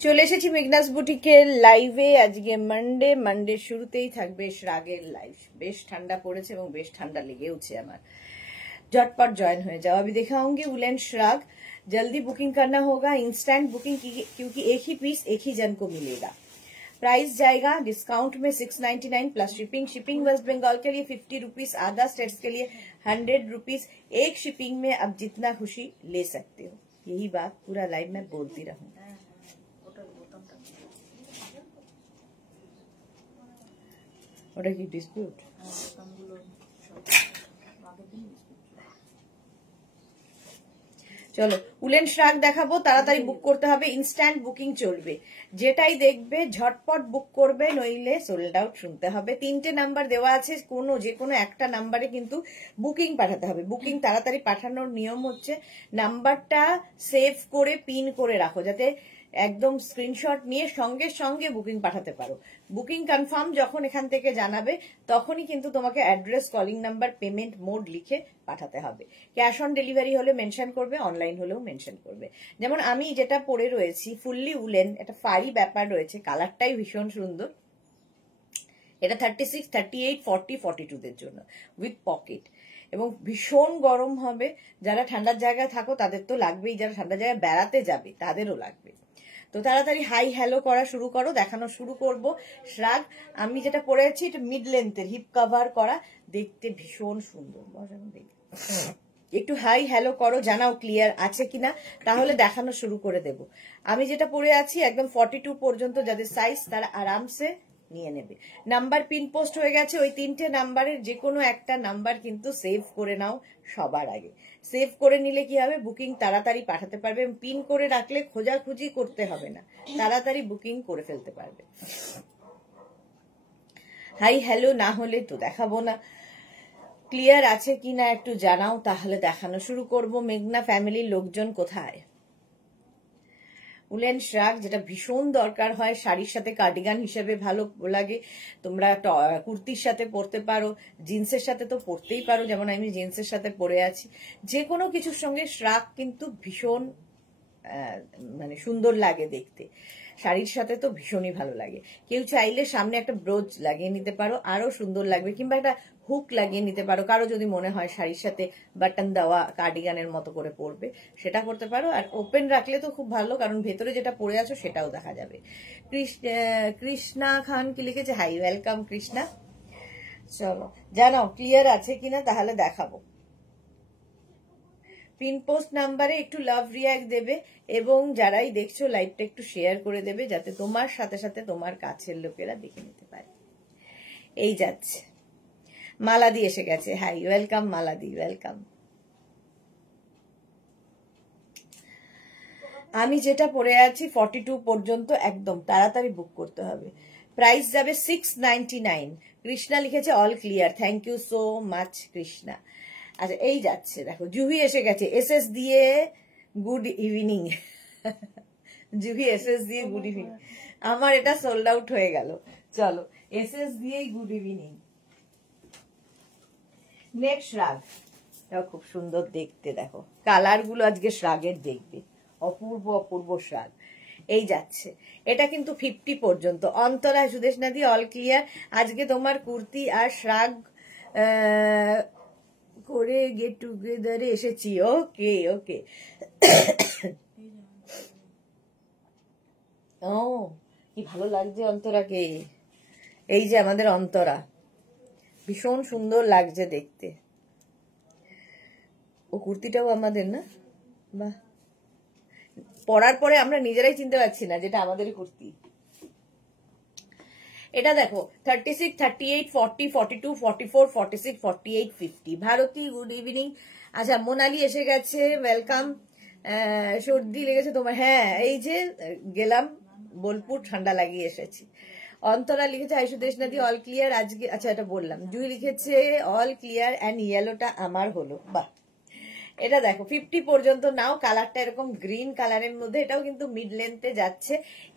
চলে এসেছি মেঘনাস বুটিকের লাইভে। আজকে মানডে শুরুতেই থাকবে শ্রাগের লাইভ। বেশ ঠান্ডা পড়েছে এবং বেশ ঠান্ডা লেগেওছে আমার। झटपट ज्वाइन हो जाओ। अभी दिखाऊंगी वुलन श्राग। जल्दी बुकिंग करना होगा, इंस्टेंट बुकिंग क्योंकि एक ही पीस एक ही जन को मिलेगा। प्राइस जाएगा डिस्काउंट में 699 plus shipping. Shipping West Bengal के लिए 50 रुपीज, अदर स्टेट्स के लिए 100 रुपीज। एक शिपिंग में अब जितना खुशी ले सकते हो। यही बात पूरा लाइव में बोलती रहूं। ওটা কি ডিসপিউট? চলো উলেন শ্রাগ দেখাবো, তাড়াতাড়ি বুক করতে হবে, ইনস্ট্যান্ট বুকিং চলবে। যেটাই দেখবে ঝটপট বুক করবে, নইলে সোল্ড আউট শুনতে হবে। 3টে নাম্বার দেওয়া আছে, যে কোনো একটা নাম্বারে কিন্তু বুকিং পাঠাতে হবে। বুকিং তাড়াতাড়ি পাঠানোর নিয়ম হচ্ছে নাম্বারটা সেভ করে পিন করে রাখো, যাতে একদম স্ক্রিনশট নিয়ে সঙ্গে সঙ্গে বুকিং পাঠাতে পারো। বুকিং কনফার্ম যখন এখান থেকে জানাবে তখনই কিন্তু তোমাকে address, calling number, payment mode লিখে পাঠাতে হবে। ক্যাশ অন ডেলিভারি হলে মেনশন করবে, অনলাইন হলেও মেনশন করবে। যেমন আমি যেটা পরে রয়েছি ফুললি উলেন, এটা ফাই ব্যাপার রয়েছে, কালারটাই ভীষণ সুন্দর। এটা 36, 38, 40, 42 দের জন্য উইথ পকেট, এবং ভীষণ গরম হবে। যারা ঠান্ডার জায়গায় থাকো তাদের তো লাগবেই, যারা ঠান্ডার জায়গায় বেড়াতে যাবে তাদেরও লাগবে। তো তাড়াতাড়ি হাই হ্যালো করা শুরু করো, দেখানো শুরু করব শ্রাগ। আমি যেটা পরে আছি এটা মিড লেন্থের, হিপ কভার করা, দেখতে ভীষণ সুন্দর। একটু হাই হ্যালো করো, জানাও ক্লিয়ার আছে কিনা, তাহলে দেখানো শুরু করে দেব। আমি যেটা পরে আছি একদম 42 পর্যন্ত যাদের সাইজ তারা আরামসে নিয়ে নেবে। নাম্বার পিন পোস্ট হয়ে গেছে, ওই 3টে নাম্বারের যে কোনো একটা নাম্বার কিন্তু সেভ করে নাও সবার আগে। সেভ করে নিলে কি হবে, বুকিং তাড়াতাড়ি পাঠাতে পারবে। পিন করে রাখলে খোঁজাখুঁজি করতে হবে না, তাড়াতাড়ি বুকিং করে ফেলতে পারবে। হাই হ্যালো না হলে তো দেখাবো না। ক্লিয়ার আছে কিনা একটু জানাও, তাহলে দেখানো শুরু করব। মেঘনা ফ্যামিলির লোকজন কোথায়? উলেন শ্রাগ যেটা ভীষণ দরকার হয়, শাড়ির সাথে কার্ডিগান হিসেবে ভালো লাগে। তোমরা কুর্তির সাথে পরতে পারো, জিন্সের সাথে তো পরতেই পারো, যেমন আমি জিন্সের সাথে পরে আছি। যে কোনো কিছুর সঙ্গে শ্রাগ কিন্তু ভীষণ মানে সুন্দর লাগে দেখতে। শাড়ির সাথে তো ভীষণই ভালো লাগে। কেউ চাইলে সামনে একটা ব্রোচ লাগিয়ে নিতে পারো, আরো সুন্দর লাগবে, কিংবা একটা হুক লাগিয়ে নিতে পারো। কারো যদি মনে হয় শাড়ির সাথে বাটন দেওয়া কার্ডিগানের মতো করে পরবে, সেটা করতে পারো। আর ওপেন রাখলে তো খুব ভালো, কারণ ভেতরে যেটা পরে আছো সেটাও দেখা যাবে। কৃষ্ণা খান কি লিখেছে, হাই ওয়েলকাম কৃষ্ণা। চলো জানাও ক্লিয়ার আছে কিনা, তাহলে দেখাবো। পিন পোস্ট নাম্বারে একটু লাভ রিয়াক্ট দেবে, এবং যারাই দেখছো লাইভটা একটু শেয়ার করে দেবে, যাতে তোমার সাথে সাথে তোমার কাছের লোকেরা দেখে নিতে পারে। এই যাচ্ছে, মালাদি এসে গেছে, হাই ওয়েলকাম মালাদি, ওয়েলকাম। আমি যেটা পরে আছি 42 পর্যন্ত, একদম তাড়াতাড়ি বুক করতে হবে। প্রাইস যাবে 699। কৃষ্ণা লিখেছে all clear, thank you so much Krishna. আচ্ছা এই যাচ্ছে, দেখো জুহি এসে গেছে এসএস দিয়ে, গুড ইভিনিং। জুহি এসএস দিয়ে গুড ইভিনিং। আমার এটা সোল্ড আউট হয়ে গেল। চলো এসএস দিয়েই গুড ইভিনিং। নেক্সট শ্রাগ, খুব সুন্দর দেখতে, দেখো কালার গুলো আজকে শ্রাগের দেখবে, অপূর্ব অপূর্ব শ্রাগ। এই যাচ্ছে, এটা কিন্তু 50 পর্যন্ত। অন্তরা সুদেশনা দিয়ে অল ক্লিয়ার। আজকে তোমার কুর্তি আর শ্রাগ করে গেট টুগেদারে এসেছি। ওকে ওকে। ও কি ভালো লাগছে অন্তরাকে। এই যে আমাদের অন্তরা, ভীষণ সুন্দর লাগছে দেখতে। ও কুর্তিটাও আমাদের না, বাহ। পরার পরে আমরা নিজেরাই চিনতে পারছি না যেটা আমাদেরই কুর্তি। এটা দেখো 36, 38, 40, 42, 44, 46, 48, 50। Bharati good evening. আচ্ছা মোনালি এসে গেছে, ওয়েলকাম। সর্দি লেগেছে তোমার? হ্যাঁ এই যে গেলাম বোলপুর, ঠান্ডা লাগিয়ে এসেছি। অন্তরা লিখেছে আইসুদেশ নাদি অল ক্লিয়ার আজকে। আচ্ছা এটা বললাম। জুই লিখেছে অল ক্লিয়ার অ্যান্ড ইয়েলোটা আমার হলো, বাহ। এটা দেখো 50 পর্যন্ত নাও। কালারটা এরকম গ্রিন কালারের মধ্যে, এটাও কিন্তু মিড লেন্থে যাচ্ছে,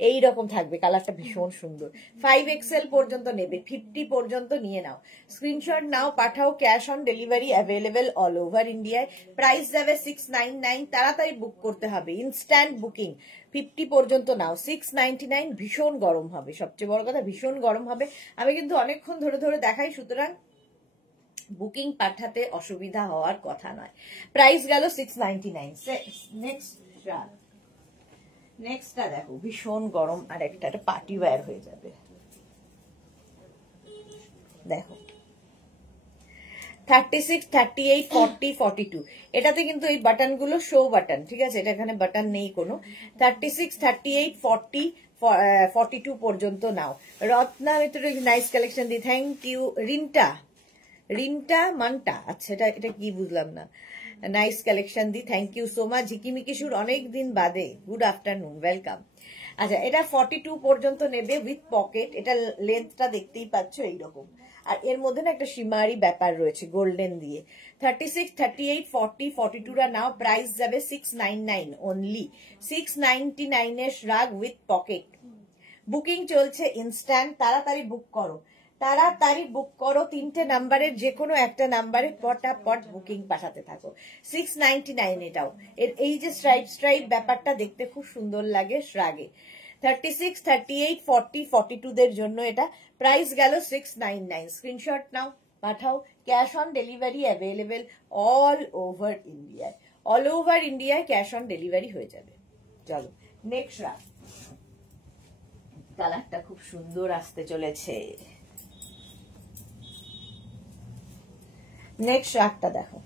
এই রকম থাকবে। কালারটা ভীষণ সুন্দর। 5XL পর্যন্ত নেবে, 50 পর্যন্ত নিয়ে নাও। স্ক্রিনশট নাও, পাঠাও। Cash on delivery available all over ইন্ডিয়ায়। প্রাইস যাবে 699। তাড়াতাড়ি বুক করতে হবে, ইনস্ট্যান্ট বুকিং। 50 পর্যন্ত নাও, 699। ভীষণ গরম হবে, সবচেয়ে বড় কথা ভীষণ গরম হবে। আমি কিন্তু অনেকক্ষণ ধরে ধরে দেখাই, সুতরাং বুকিং পাঠাতে অসুবিধা হওয়ার কথা নয়। প্রাইস গেল 699। নেক্সটটা দেখো, ভীষণ গরম, আর একটা পার্টি ওয়্যার হয়ে যাবে। দেখো 36, 38, 40, 42। এটাতে কিন্তু এই বাটন গুলো শো বাটন, ঠিক আছে, এটা এখানে বাটন নেই কোনো। 36, 38, 40, 42 পর্যন্ত নাও। রত্না মিত্র নাইস কালেকশন দি, থ্যাংক ইউ। রিন্টা মান্টা, আচ্ছা এটা কি বুঝলাম না। নাইস কালেকশন দি, থ্যাংক ইউ সো মাচ। ঝিকিমিকিসুর অনেক দিন বাদে, গুড আফটারনুন, ওয়েলকাম। আচ্ছা, এটা 42 পর্যন্ত নেবে উইথ পকেট। এটা লেন্থটা দেখতেই পাচ্ছ এইরকম, আর এর মধ্যে না একটা সীমারি ব্যাপার রয়েছে গোল্ডেন দিয়ে। 36, 38, 40, 42 রা নাও। প্রাইস যাবে 699 অনলি। 699 এর রাগ উইথ পকেট। বুকিং চলছে ইনস্ট্যান্ট, তাড়াতাড়ি বুক করো, তাড়াতাড়ি বুক করো। 3টে নাম্বারের যে কোনো একটা নাম্বারে পটাপট বুকিং পাঠাতে থাকো। 699 এটাও। এই যে স্ট্রাইপ ব্যাপারটা দেখতে খুব সুন্দর লাগে শ্রাগে। 36, 38, 40, 42 দের জন্য এটা। প্রাইস গেল 699। স্ক্রিনশট নাও, পাঠাও। Cash on delivery available all over ইন্ডিয়ায়। অল ওভার ইন্ডিয়ায় ক্যাশ অন ডেলিভারি হয়ে যাবে। চলো নেক্সট রাগ। কালারটা খুব সুন্দর আসতে চলেছে। নেক্সট রাগটা দেখো,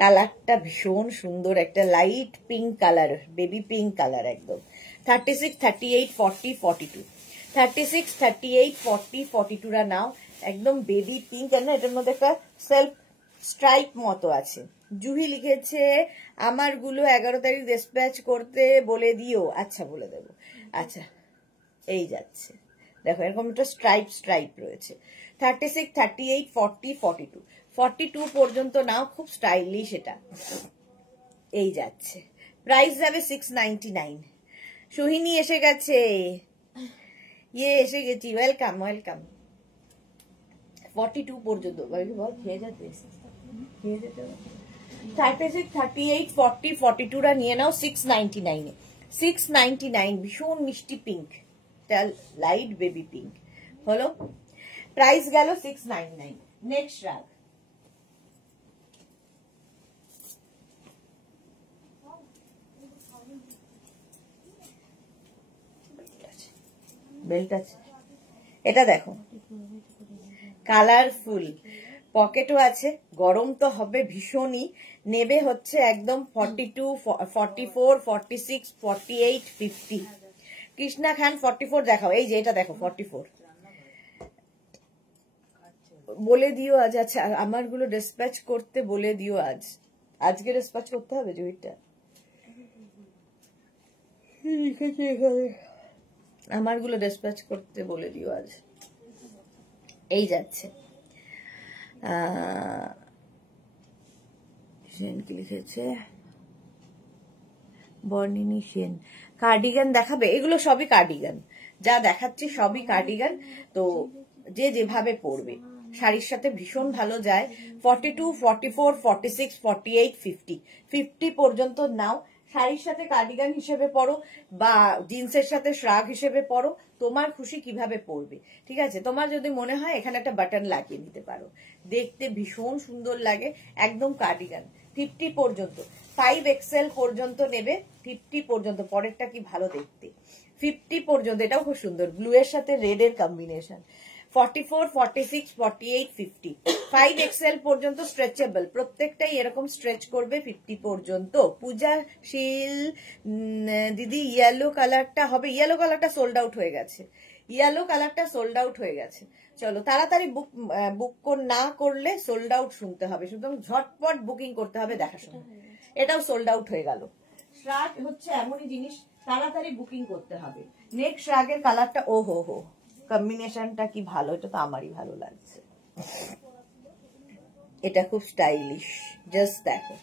কালারটা ভীষণ সুন্দর, একটা light pink colour, baby pink colour একদম। 36, 38, 40, 42। 36, 38, 40, 42 রা নাও। একদম বেবি পিঙ্ক, না এটার মধ্যে একটা সেলফ স্ট্রাইপ মতো আছে। জুহি লিখেছে আমার গুলো 11 তারিখ ডিসপ্যাচ করতে বলে দিও। আচ্ছা বলে দেবো। আচ্ছা, এই যাচ্ছে দেখো, এরকম একটা স্ট্রাইপ রয়েছে। 36, 38, 40, 42। 42 পর্যন্ত নাও, খুব স্টাইলিশ এটা। এই যাচ্ছে, প্রাইস যাবে 699। সোহিনী এসে গেছে, এসে গেছি, ওয়েলকাম ওয়েলকাম। 42 পর্যন্ত বল, খেয়ে যেতে 36, 38, 40, 42 রা নিয়ে নাও 699 এ। 699, ভীষণ মিষ্টি পিঙ্ক, লাইট বেবি পিঙ্ক হলো। প্রাইস গেল 699। নেক্সট রাগ, বেল্ট আছে। এটা দেখো, কালারফুল, পকেটও আছে, গরম তো হবে ভীষণই। নেবে হচ্ছে একদম 42, 44, 46, 48, 50। কৃষ্ণা খান 44 দেখাও। এই যে এটা দেখো 44 বলে দিও আজ। আচ্ছা, আমার গুলো ডিসপ্যাচ করতে বলে দিও আজ। আজকে ডিসপ্যাচ করতে হবে জুইটা, আমার গুলো ডিসপ্যাচ করতে বলে দিও আজ। এই যাচ্ছে, কি লিখেছে বর্ণিনী সেন, কার্ডিগান দেখাবে। এগুলো সবই কার্ডিগান, যা দেখাচ্ছি সবই কার্ডিগান। তো যে যেভাবে পরবে শাড়ির সাথে ভীষণ ভালো যায়। 42, 44, 46, 48, 50। 50 পর্যন্ত নাও। শাড়ির সাথে কার্ডিগান হিসেবে পরো বা জিন্সের সাথে শ্রাগ হিসেবে পরো, তোমার খুশি কিভাবে পরবে, ঠিক আছে। তোমার যদি মনে হয় এখানে একটা বাটন লাগিয়ে নিতে পারো, দেখতে ভীষণ সুন্দর লাগে, একদম কার্ডিগান। 50 পর্যন্ত, 5XL পর্যন্ত নেবে। 50 পর্যন্ত, পরেরটা কি ভালো দেখতে। 50 পর্যন্ত, এটাও খুব সুন্দর, ব্লু এর সাথে রেড এর কম্বিনেশন। 44, 46, 48, 50। 5XL পর্যন্ত স্ট্রেচেবল, প্রত্যেকটাই এরকম স্ট্রেচ করবে। 50 পর্যন্ত। পূজা শীল দিদি, ইয়েলো কালারটা হবে। ইয়েলো কালারটা সোল্ড আউট হয়ে গেছে, ইয়েলো কালারটা সোল্ড আউট হয়ে গেছে। চলো তাড়াতাড়ি বুক না করলে সোল্ড আউট শুনতে হবে, সুতরাং ঝটপট বুকিং করতে হবে দেখাশোনা। এটাও সোল্ড আউট হয়ে গেল। শ্রাগ হচ্ছে এমনই জিনিস, তাড়াতাড়ি বুকিং করতে হবে। নেক্সট শ্রাগের কালারটা, ও হো কম্বিনেশনটা কি ভালো, এটা তো আমারই ভালো লাগছে। এটা খুব স্টাইলিশ, জাস্ট দেখো,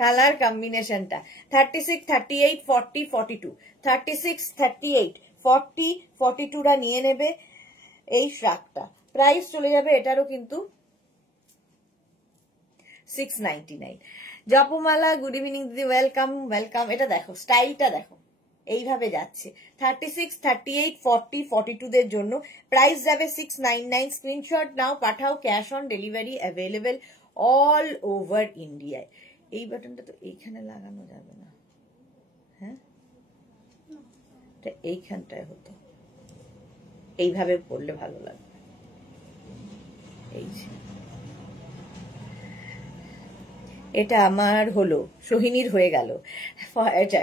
কালার কম্বিনেশনটা 36, 38, 40, 42, 36, 38, 40, 42টা নিয়ে নেবে এই শ্রাগটা। প্রাইস চলে যাবে এটারও কিন্তু 699। জপমালা গুড ইভিনিং দিদি, ওয়েলকাম ওয়েলকাম। এটা দেখো স্টাইলটা দেখো, এইভাবে যাচ্ছে 36, 38, 40, 42 দের জন্য প্রাইস যাবে 699। স্ক্রিনশট নাও, পাঠাও, cash on delivery available all over ইন্ডিয়ায়। এই বাটনটা তো এইখানে লাগানো যাবে না, হ্যাঁ এটা এইখানটায় হতো, এইভাবে পড়লে ভালো লাগবে। এই যে এটা আমার হলো, সোহিনীর হয়ে গেল।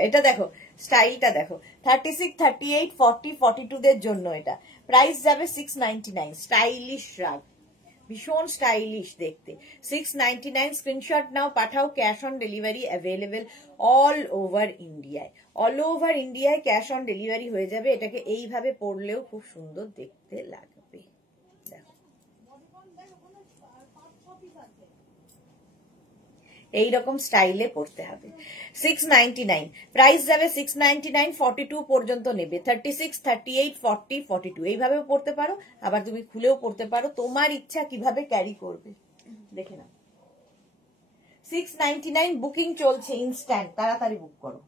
এটা দেখো স্টাইলটা দেখো 36, 38, 40, 42 দের জন্য এটা প্রাইস যাবে 699। স্টাইলিশ শ্রাগ, ভীষণ স্টাইলিশ দেখতে, 699। স্ক্রিনশট নাও, পাঠাও, cash on delivery available all over ইন্ডিয়ায়। অল ওভার ইন্ডিয়ায় ক্যাশ অন ডেলিভারি হয়ে যাবে। এটাকে এইভাবে পরলেও খুব সুন্দর দেখতে লাগবে। দেখো এইরকম স্টাইলে পড়তে হবে। 699 প্রাইস যাবে 699। 42 পর্যন্ত নেবে, 36, 38, 40, 42 এইভাবেও পড়তে পারো, আবার তুমি খুলেও পড়তে পারো, তোমার ইচ্ছা কিভাবে ক্যারি করবে দেখে নাও। 699 বুকিং চলছে ইনস্ট্যান্ট, তাড়াতাড়ি বুক করো।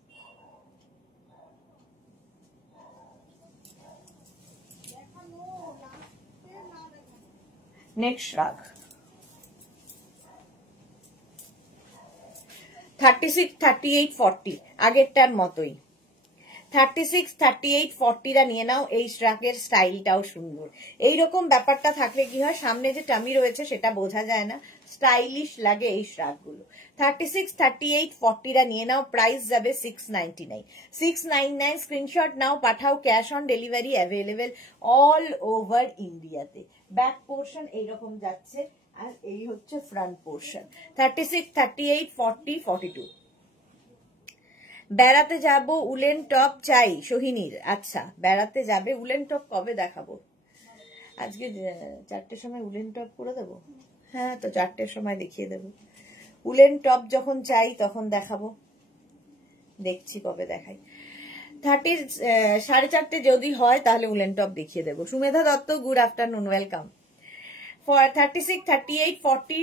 নেক্সট রাগ 36, 38, 40 আগেরটার মতোই 36, 38, 40টা নিয়ে নাও। এই শ্রাগের স্টাইলটাও সুন্দর। এইরকম ব্যাপারটা থাকলে কি হয়, সামনে যে টামি রয়েছে সেটা বোঝা যায় না, স্টাইলিশ লাগে এই শ্রাগগুলো। 36, 38, 40টা নিয়ে নাও। প্রাইস যাবে 699। 699 স্ক্রিনশট নাও, পাঠাও, cash on delivery available all over ইন্ডিয়াতে। ব্যাক পোর্শন এইরকম যাচ্ছে, আর এই হচ্ছে ফ্রন্ট পোর্শন। 36, 38, 40, 42। বেড়াতে যাব, উলেন টপ চাই সোহিনীর। আচ্ছা বেড়াতে যাবে, উলেন টপ কবে দেখাবো? আজকে 4টের সময় উলেন টপ করে দেবো। হ্যাঁ তো 4টের সময় দেখিয়ে দেবো। উলেন টপ যখন চাই তখন দেখাবো, দেখছি কবে দেখাই। 4:30 যদি হয় তাহলে উলেন টপ দেখিয়ে দেবো। Sumedha Dutta good afternoon, welcome. 36, 38, 40,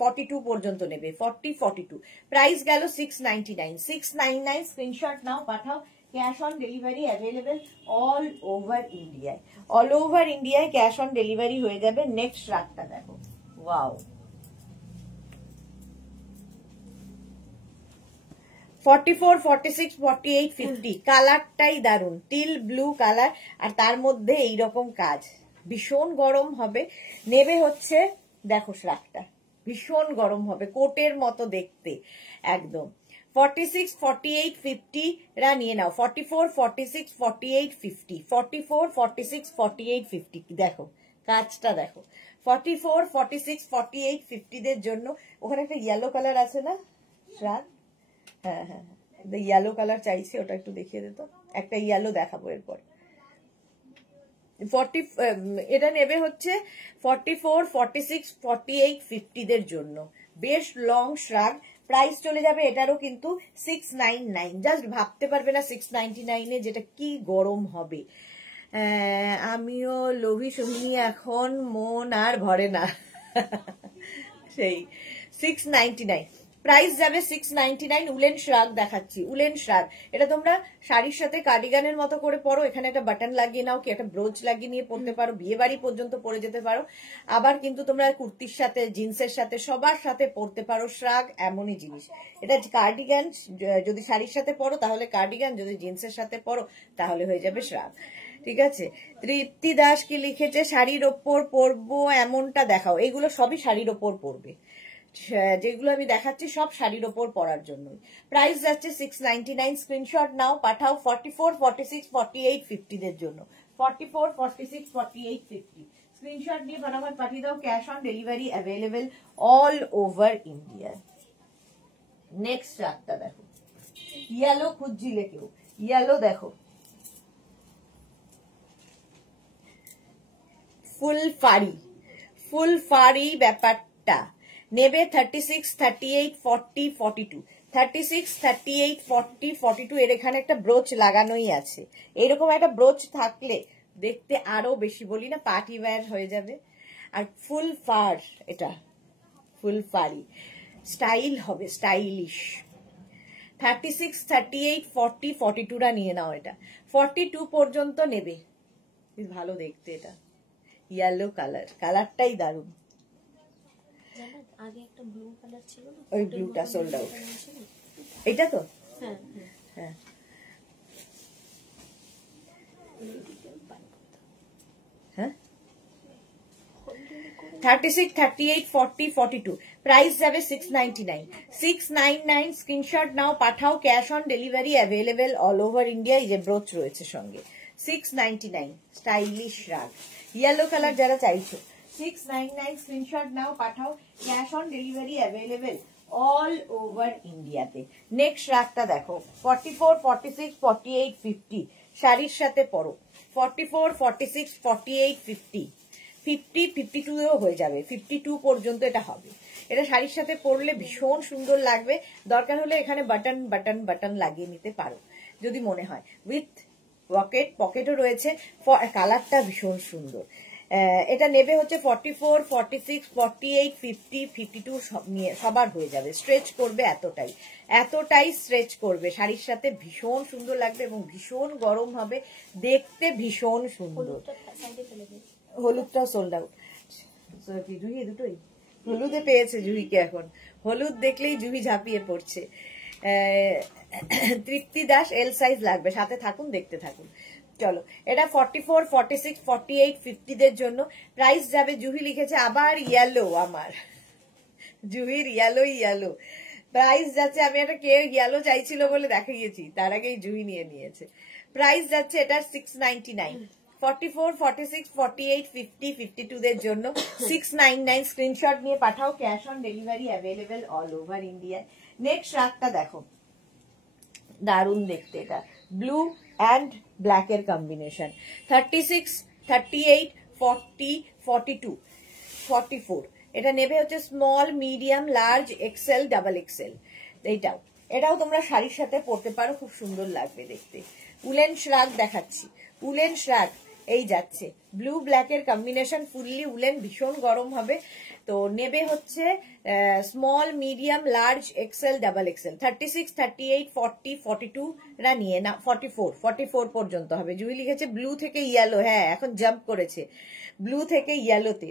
42 পর্যন্ত নেবে, 40, 42 প্রাইস গেল 699। 699 স্ক্রিনশট নাও, পাঠাও, cash on delivery available all over ইন্ডিয়ায়। অল ওভার ইন্ডিয়ায় ক্যাশ অন ডেলিভারি হয়ে যাবে। নেক্সট রাতটা দেখো, ওয়াও 44, 46, 48, 50 কালারটাই দারুন, টিল ব্লু কালার, আর তার মধ্যে এইরকম কাজ, ভীষণ গরম হবে। নেবে হচ্ছে দেখো শ্রাগটা ভীষণ গরম হবে, কোটের মতো দেখতে একদম। 46, 48, 50 রা নিয়ে নাও। 44, 46, 48, 50, 44, 46, 48, 50 দেখো কাজটা দেখো। 44, 46, 48, 50 দের জন্য ওখানে একটা ইয়েলো কালার আছে না শ্রাগ, হ্যাঁ হ্যাঁ ইয়েলো কালার চাইছি, ওটা একটু দেখিয়ে দিত। একটা ইয়েলো দেখাবো এরপর। 40 এটা নেবে হচ্ছে 44, 46, 48, 50 দের জন্য, বেশ লং শ্রাগ। প্রাইস চলে যাবে এটারও কিন্তু 699। জাস্ট ভাবতে পারবে না 699 যেটা কি গরম হবে। আমিও লোভী সোহিনী, এখন মন আর ভরে না। সেই 699 প্রাইস যাবে 699। উলেন শ্রাগ দেখাচ্ছি, উলেন শ্রাগ। এটা তোমরা শাড়ির সাথে কার্ডিগানের মতো করে পরো, এখানে একটা বাটন লাগিয়ে নাও, কি একটা ব্রোচ লাগিয়ে নিয়ে পরতে পারো, বিয়ে বাড়ি পর্যন্ত পরে যেতে পারো। আবার কিন্তু তোমরা কুর্তির সাথে, জিন্সের সাথে, সবার সাথে পরতে পারো। শ্রাগ এমনই জিনিস, এটা কার্ডিগান যদি শাড়ির সাথে পরো তাহলে কার্ডিগান, যদি জিন্সের সাথে পরো তাহলে হয়ে যাবে শ্রাগ। ঠিক আছে, তৃপ্তি দাস কি লিখেছে, শাড়ির ওপর পরবো এমনটা দেখাও। এগুলো সবই শাড়ির ওপর পরবে, যেগুলো আমি দেখাচ্ছি সব শাড়ির ওপর পরার জন্য। প্রাইস যাচ্ছে 699। স্ক্রিনশট নাও, পাঠাও। 44, 46, 48, 50 দের জন্য। 44, 46, 48, 50 স্ক্রিনশট নিয়ে ফটাফট পাঠিয়ে দাও। Cash on delivery available all over India. Next রাতটা দেখো, ইয়েলো খুঁজছিলে কেউ, ইয়েলো দেখো, ফুল ফাড়ি ব্যাপারটা নেবে। 36, 38, 40, 42 36, 38, 40, 42 এর এখানে একটা ব্রোচ লাগানোই আছে। এরকম একটা ব্রোচ থাকলে দেখতে আরো বেশি, বলি না, পার্টি ওয়্যার হয়ে যাবে। আর ফুল ফার, এটা ফুল ফারি স্টাইল হবে, স্টাইলিশ। 36, 38, 40, 42টা নিয়ে নাও। এটা 42 পর্যন্ত নেবে। ভালো দেখতে, এটা ইয়েলো কালার, কালারটাই দারুণ। আগে একটা ব্লু কালার ছিল না, ওই ব্লুটা সোল্ড আউট। এটা তো হ্যাঁ হ্যাঁ। হ্যাঁ 36, 38, 40, 42 প্রাইস যাবে 699। 699 স্ক্রিনশট নাও, পাঠাও। Cash on delivery available all over India. এই যে ব্রোচ রয়েছে সঙ্গে। 699 স্টাইলিশ রাগ, ইয়েলো কালার যারা চাইছো 699 স্ক্রিনশট নাও, পাঠাও। Cash on delivery available all over ইন্ডিয়াতে। নেক্সট রাগটা দেখো 44, 46, 48, 50 শাড়ির সাথে পরো। 44, 46, 48, 50 50, 52 হয়ে যাবে। 52 পর্যন্ত এটা হবে। এটা শাড়ির সাথে পরলে ভীষণ সুন্দর লাগবে। দরকার হলে এখানে বাটন বাটন বাটন লাগিয়ে নিতে পারো যদি মনে হয়। উইথ পকেটও রয়েছে। কালারটা ভীষণ সুন্দর। এটা নেবে হচ্ছে 44, 46, 48, 50, 52 সবার হয়ে যাবে। স্ট্রেচ করবে এতটাই স্ট্রেচ করবে। শাড়ির সাথে ভীষণ সুন্দর লাগবে এবং ভীষণ গরম হবে, দেখতে ভীষণ সুন্দর। হলুদটা সোল্ড আউট। জুহি দুটোই হলুদে পেয়েছে জুহিকে। এখন হলুদ দেখলেই জুহি ঝাঁপিয়ে পড়ছে। তৃপ্তি দাস এল সাইজ লাগবে। সাথে থাকুন, দেখতে থাকুন। চলো, এটা 44, 46, 48, 50 দের জন্য। প্রাইস যাবে, জুহি লিখেছে আবার ইয়েলো, আমার জুহির ইয়েলো প্রাইস যাচ্ছে। আমি একটা কে ইয়েলো চাইছিল বলে দেখিয়েছি, তার আগেই জুহি নিয়ে নিয়েছে। প্রাইস যাচ্ছে এটা 699। 44, 46, 48, 50, 52 দের জন্য 699 স্ক্রিনশট নিয়ে পাঠাও। Cash on delivery available all over India. Next রাগটা দেখো, দারুণ দেখতে। এটা ব্লু অ্যান্ড ব্ল্যাক এর কম্বিনেশন। 36, 38, 40, 42, 44 এটা নেবে হচ্ছে small, medium, large, XL, double XL. এটাও তোমরা শাড়ির সাথে পরতে পারো, খুব সুন্দর লাগবে দেখতে। উলেন শ্রাগ দেখাচ্ছি। উলেন শ্রাগ এই যাচ্ছে, ব্লু ব্ল্যাক এর কম্বিনেশন, ফুললি উলেন, ভীষণ গরম হবে। তো নেবে হচ্ছে small, medium, large, XL, double XL. 36, 38, 40, 42 রা নিয়ে না। 44 পর্যন্ত হবে। জুই লিখেছে ব্লু থেকে ইয়েলো। হ্যাঁ, এখন জাম্প করেছে ব্লু থেকে ইয়েলোতে।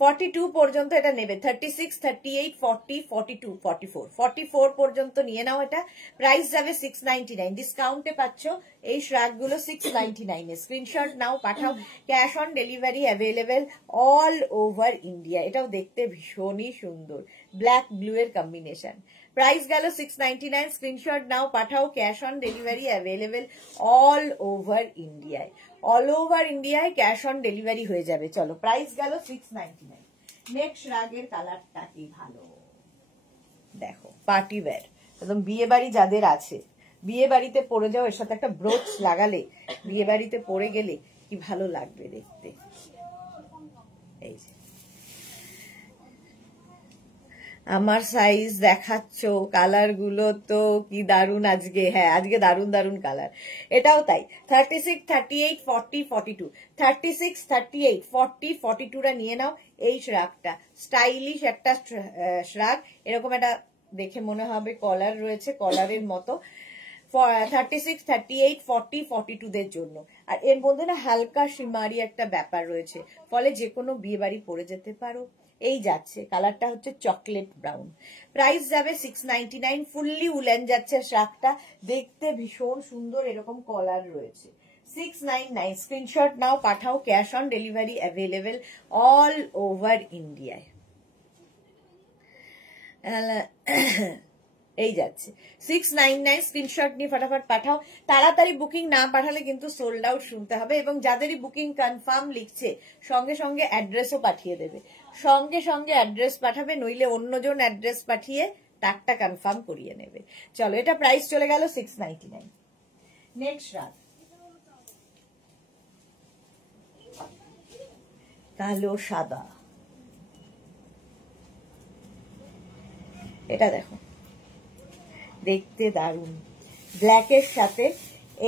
42 পর্যন্ত এটা নেবে। 36, 38, 40, 42, 44 44 পর্যন্ত নিয়ে নাও। এটা প্রাইস যাবে 699। ডিসকাউন্টে পাচ্ছ এই শ্রাগগুলো 699 এ। স্ক্রিনশট নাও, পাঠাও। Cash on delivery available all over India. এটাও দেখতে ভীষণই সুন্দর, ব্ল্যাক ব্লু এর কম্বিনেশন। প্রাইস গেল 699। স্ক্রিনশট নাও, পাঠাও। Cash on delivery available all over ইন্ডিয়ায়। অল ওভার ইন্ডিয়ায় ক্যাশ অন ডেলিভারি হয়ে যাবে। চলো, প্রাইস গেল 699। নেক্সট রাগের কালারটা কি ভালো দেখো, পার্টি ওয়্যার, একদম বিয়ে বাড়ি যাদের আছে, বিয়ে বাড়িতে পরে যাও, এর সাথে একটা ব্রোচ লাগালে বিয়ে বাড়িতে পরে গেলে কি ভালো লাগবে দেখতে। এই যে আমার সাইজ দেখাচ্ছ, কালার গুলো তো কি দারুন আজকে। হ্যাঁ, আজকে দারুন দারুন কালার। এটাও তাই। 36, 38, 40, 42 36, 38, 40, 42 রা নিয়ে নাও। এই শ্রাগটা স্টাইলিশ একটা শ্রাগ। এরকম একটা দেখে মনে হবে কলার রয়েছে, কলারের মতো। 36, 38, 40, 42 দের জন্য। আর এর মধ্যে না হালকা শিমারি একটা ব্যাপার রয়েছে, ফলে যে কোনো বিয়ে বাড়ি পরে যেতে পারো। এই যাচ্ছে, কালারটা হচ্ছে চকলেট ব্রাউন। প্রাইস যাবে 699। ফুললি উলেন যাচ্ছে শ্রাগটা, দেখতে ভীষণ সুন্দর। এরকম কলার রয়েছে। 699 স্ক্রিনশট নাও, পাঠাও। Cash on delivery available all over ইন্ডিয়ায়। এই যাচ্ছে 699 স্ক্রিনশট নিয়ে ফটাফট পাঠাও। তাড়াতাড়ি বুকিং না পাঠালে কিন্তু সোল্ড আউট শুনতে হবে। এবং যাদেরই বুকিং কনফার্ম লিখছে সঙ্গে সঙ্গে অ্যাড্রেসও পাঠিয়ে দেবে। সঙ্গে সঙ্গে অ্যাড্রেস পাঠাবে, নইলে অন্যজন অ্যাড্রেস পাঠিয়ে তারটা কনফার্ম করিয়ে নেবে। চলো, এটা প্রাইস চলে গেল 699। নেক্সট রাত কালো সাদা। এটা দেখো, দেখতে দারুণ, ব্ল্যাকের সাথে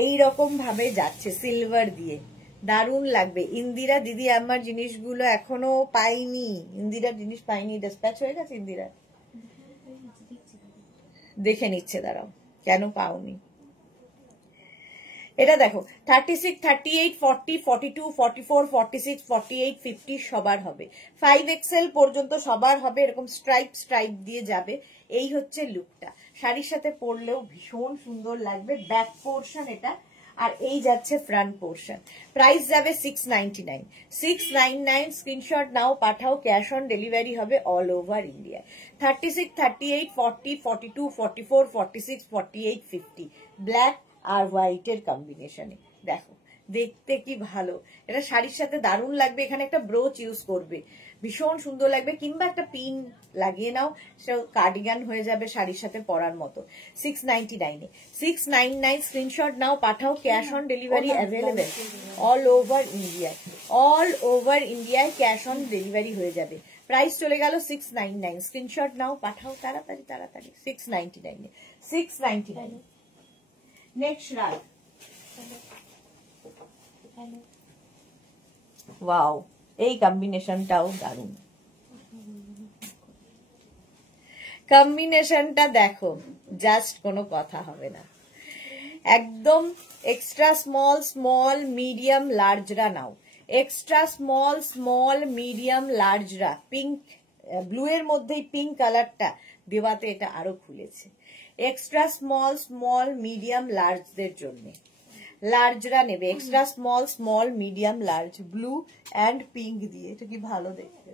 এই রকম ভাবে যাচ্ছে সিলভার দিয়ে, দারুণ লাগবে। ইন্দিরা দিদি আমার জিনিসগুলো এখনো পাইনি, ইন্দিরার জিনিস পাইনি, ডিসপ্যাচ হয়ে গেছে ইন্দিরা, দেখে নিচ্ছে, দাঁড়াও কেন পাওনি। এটা দেখো 36, 38, 40, 42, 44, 46, 48, 50 সবার হবে, 5XL পর্যন্ত সবার হবে, এরকম স্ট্রাইপ স্ট্রাইপ দিয়ে যাবে। এই হচ্ছে লুকটা, শাড়ির সাথে পরলেও ভীষণ সুন্দর লাগবে। ব্যাক পোর্শন এটা, আর এই যাচ্ছে ফ্রন্ট পোর্শন। প্রাইস যাবে 699, 699। স্ক্রিনশট নাও, পাঠাও, ক্যাশ অন ডেলিভারি হবে অল ওভার ইন্ডিয়া। 36, 38, 40, 42, 44, 46, 48, 50 ব্ল্যাক আর হোয়াইটের কম্বিনেশনে। দেখো দেখতে কি ভালো, এটা শাড়ির সাথে দারুণ লাগবে। এখানে একটা ব্রোচ ইউজ করবে, ভীষণ সুন্দর লাগবে, কিংবা একটা পিন লাগিয়ে নাও, সে কার্ডিগান হয়ে যাবে শাড়ির সাথে পরার মতো। 699 এ 699। স্ক্রিনশট নাও, পাঠাও, cash on delivery available all over ইন্ডিয়ায়, অল ওভার ইন্ডিয়ায় ক্যাশ অন ডেলিভারি হয়ে যাবে। প্রাইস চলে গেল 699। স্ক্রিনশট নাও, পাঠাও তাড়াতাড়ি তাড়াতাড়ি। 699 এ 699। নেক্সট রাগ, ওয়াও, এই কম্বিনেশনটাও দারুণ, কম্বিনেশনটা দেখো, জাস্ট কোনো কথা হবে না। একদম এক্সট্রা স্মল স্মল মিডিয়াম লার্জরা নাও, এক্সট্রা স্মল স্মল মিডিয়াম লার্জরা। পিঙ্ক ব্লু এর মধ্যেই পিঙ্ক কালারটা দেওয়াতে এটা আরো খুলেছে। এক্সট্রা স্মল স্মল মিডিয়াম লার্জদের জন্য লার্জরা নেবে, extra small small medium large, blue and pink দিয়ে, এটা কি ভালো দেখতে।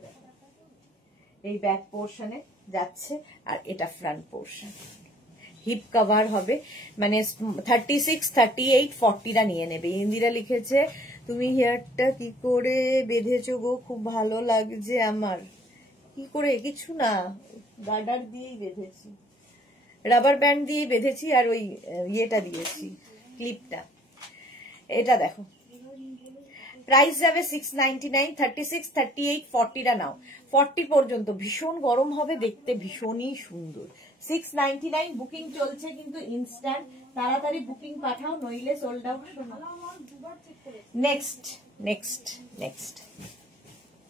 এই ব্যাক পোর্শনে যাচ্ছে, আর এটা ফ্রন্ট পোর্শন, হিপ কভার হবে, মানে 36, 38, 40টা নিয়ে নেবে। ইন্দিরা লিখেছে তুমি হেয়ারটা কি করে বেঁধেছো গো, খুব ভালো লাগছে আমার। কি করে? কিছু না, গার্ডার দিয়েই বেঁধেছি, রাবার ব্যান্ড দিয়ে বেঁধেছি, আর ওই ইয়েটা দিয়েছি, ক্লিপটা। এটা দেখো, প্রাইস যাবে 699, 36, 38, 40টা নাও, 40 পর্যন্ত। ভীষণ গরম হবে, দেখতে ভীষণই সুন্দর। 699 বুকিং চলছে কিন্তু ইনস্ট্যান্ট, তাড়াতাড়ি বুকিং পাঠাও, নইলে sold out. Next next next,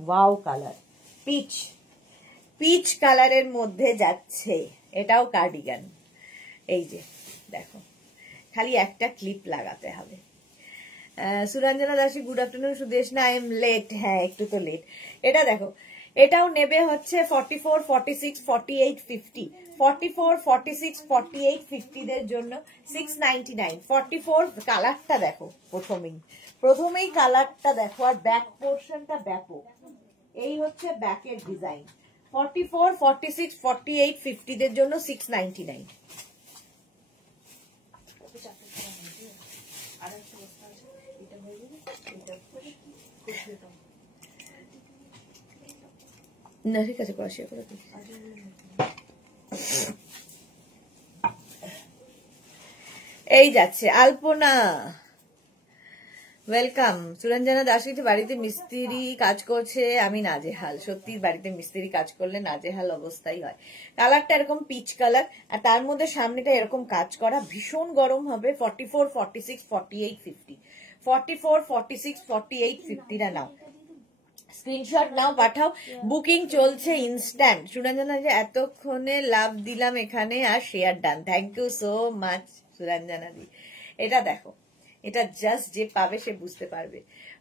wow colour, peach, peach কালারের মধ্যে যাচ্ছে, এটাও কার্ডিগান। এই যে দেখো, খালি একটা ক্লিপ লাগাতে হবে। সুরঞ্জনা দাসী, গুড আফটারনুন। সুদেশ না, আই এম লেট, হ্যাঁ একটু তো লেট। এটা দেখো, এটাও নেবে হচ্ছে 44, 46, 48, 50, 44, 46, 48, 50 দের জন্য 699। 44 কালারটা দেখো, প্রথমেই কালারটা দেখো, আর ব্যাক পোর্শনটা ব্যাপক। এই হচ্ছে ব্যাকের ডিজাইন। 44, 46, 48, 50 দের জন্য 699। না ঠিক আছে, শেয়ার করে দিই। এই যাচ্ছে আলপনা, ওয়েলকাম। সুরঞ্জনা দাসী, বাড়িতে মিস্ত্রি কাজ করছে, আমি নাজেহাল। সত্যি বাড়িতে মিস্ত্রি কাজ করলে নাজেহাল অবস্থাই হয়। কালারটা এরকম পিচ কালার, আর তার মধ্যে সামনেটা এরকম কাজ করা, ভীষণ গরম হবে। 44, 46, 48, 50, 44, 46, 48, 50টা নাও, স্ক্রিনশট নাও, পাঠাও, বুকিং চলছে ইনস্ট্যান্ট। সুরঞ্জনা যে এতক্ষণে লাভ দিলাম এখানে, আর share done, thank you so much Suranjana দি। এটা দেখো, এটা জাস্ট যে পাবে সে বুঝতে পারবে।